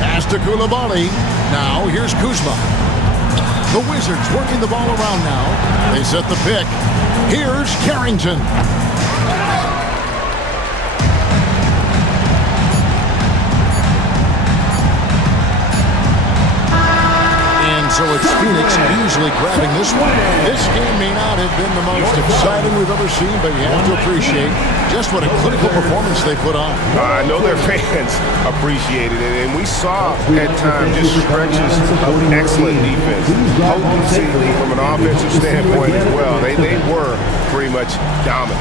Pass to Coulibaly. Now here's Kuzma. The Wizards working the ball around now. They set the pick. Here's Carrington. So it's Phoenix easily grabbing this one. This game may not have been the most exciting we've ever seen, but you have to appreciate just what a clinical performance they put on. I know their fans appreciated it, and we saw at times just stretches of excellent defense. Potency from an offensive standpoint as well. They were pretty much dominant.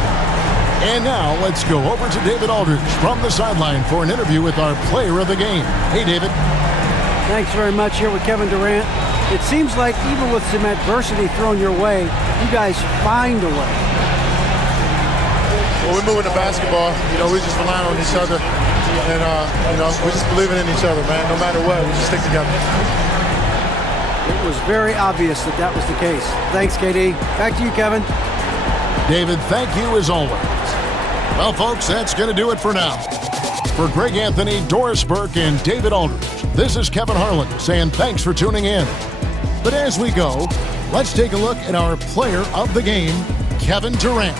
And now let's go over to David Aldridge from the sideline for an interview with our player of the game. Hey, David. Thanks very much. Here with Kevin Durant. It seems like even with some adversity thrown your way, you guys find a way. Well, we're moving the basketball. We just rely on each other. And, we just believe in each other, man. No matter what, we just stick together. It was very obvious that was the case. Thanks, KD. Back to you, Kevin. David, thank you as always. Well, folks, that's going to do it for now. For Greg Anthony, Doris Burke, and David Aldridge, this is Kevin Harlan saying thanks for tuning in. But as we go, let's take a look at our player of the game, Kevin Durant.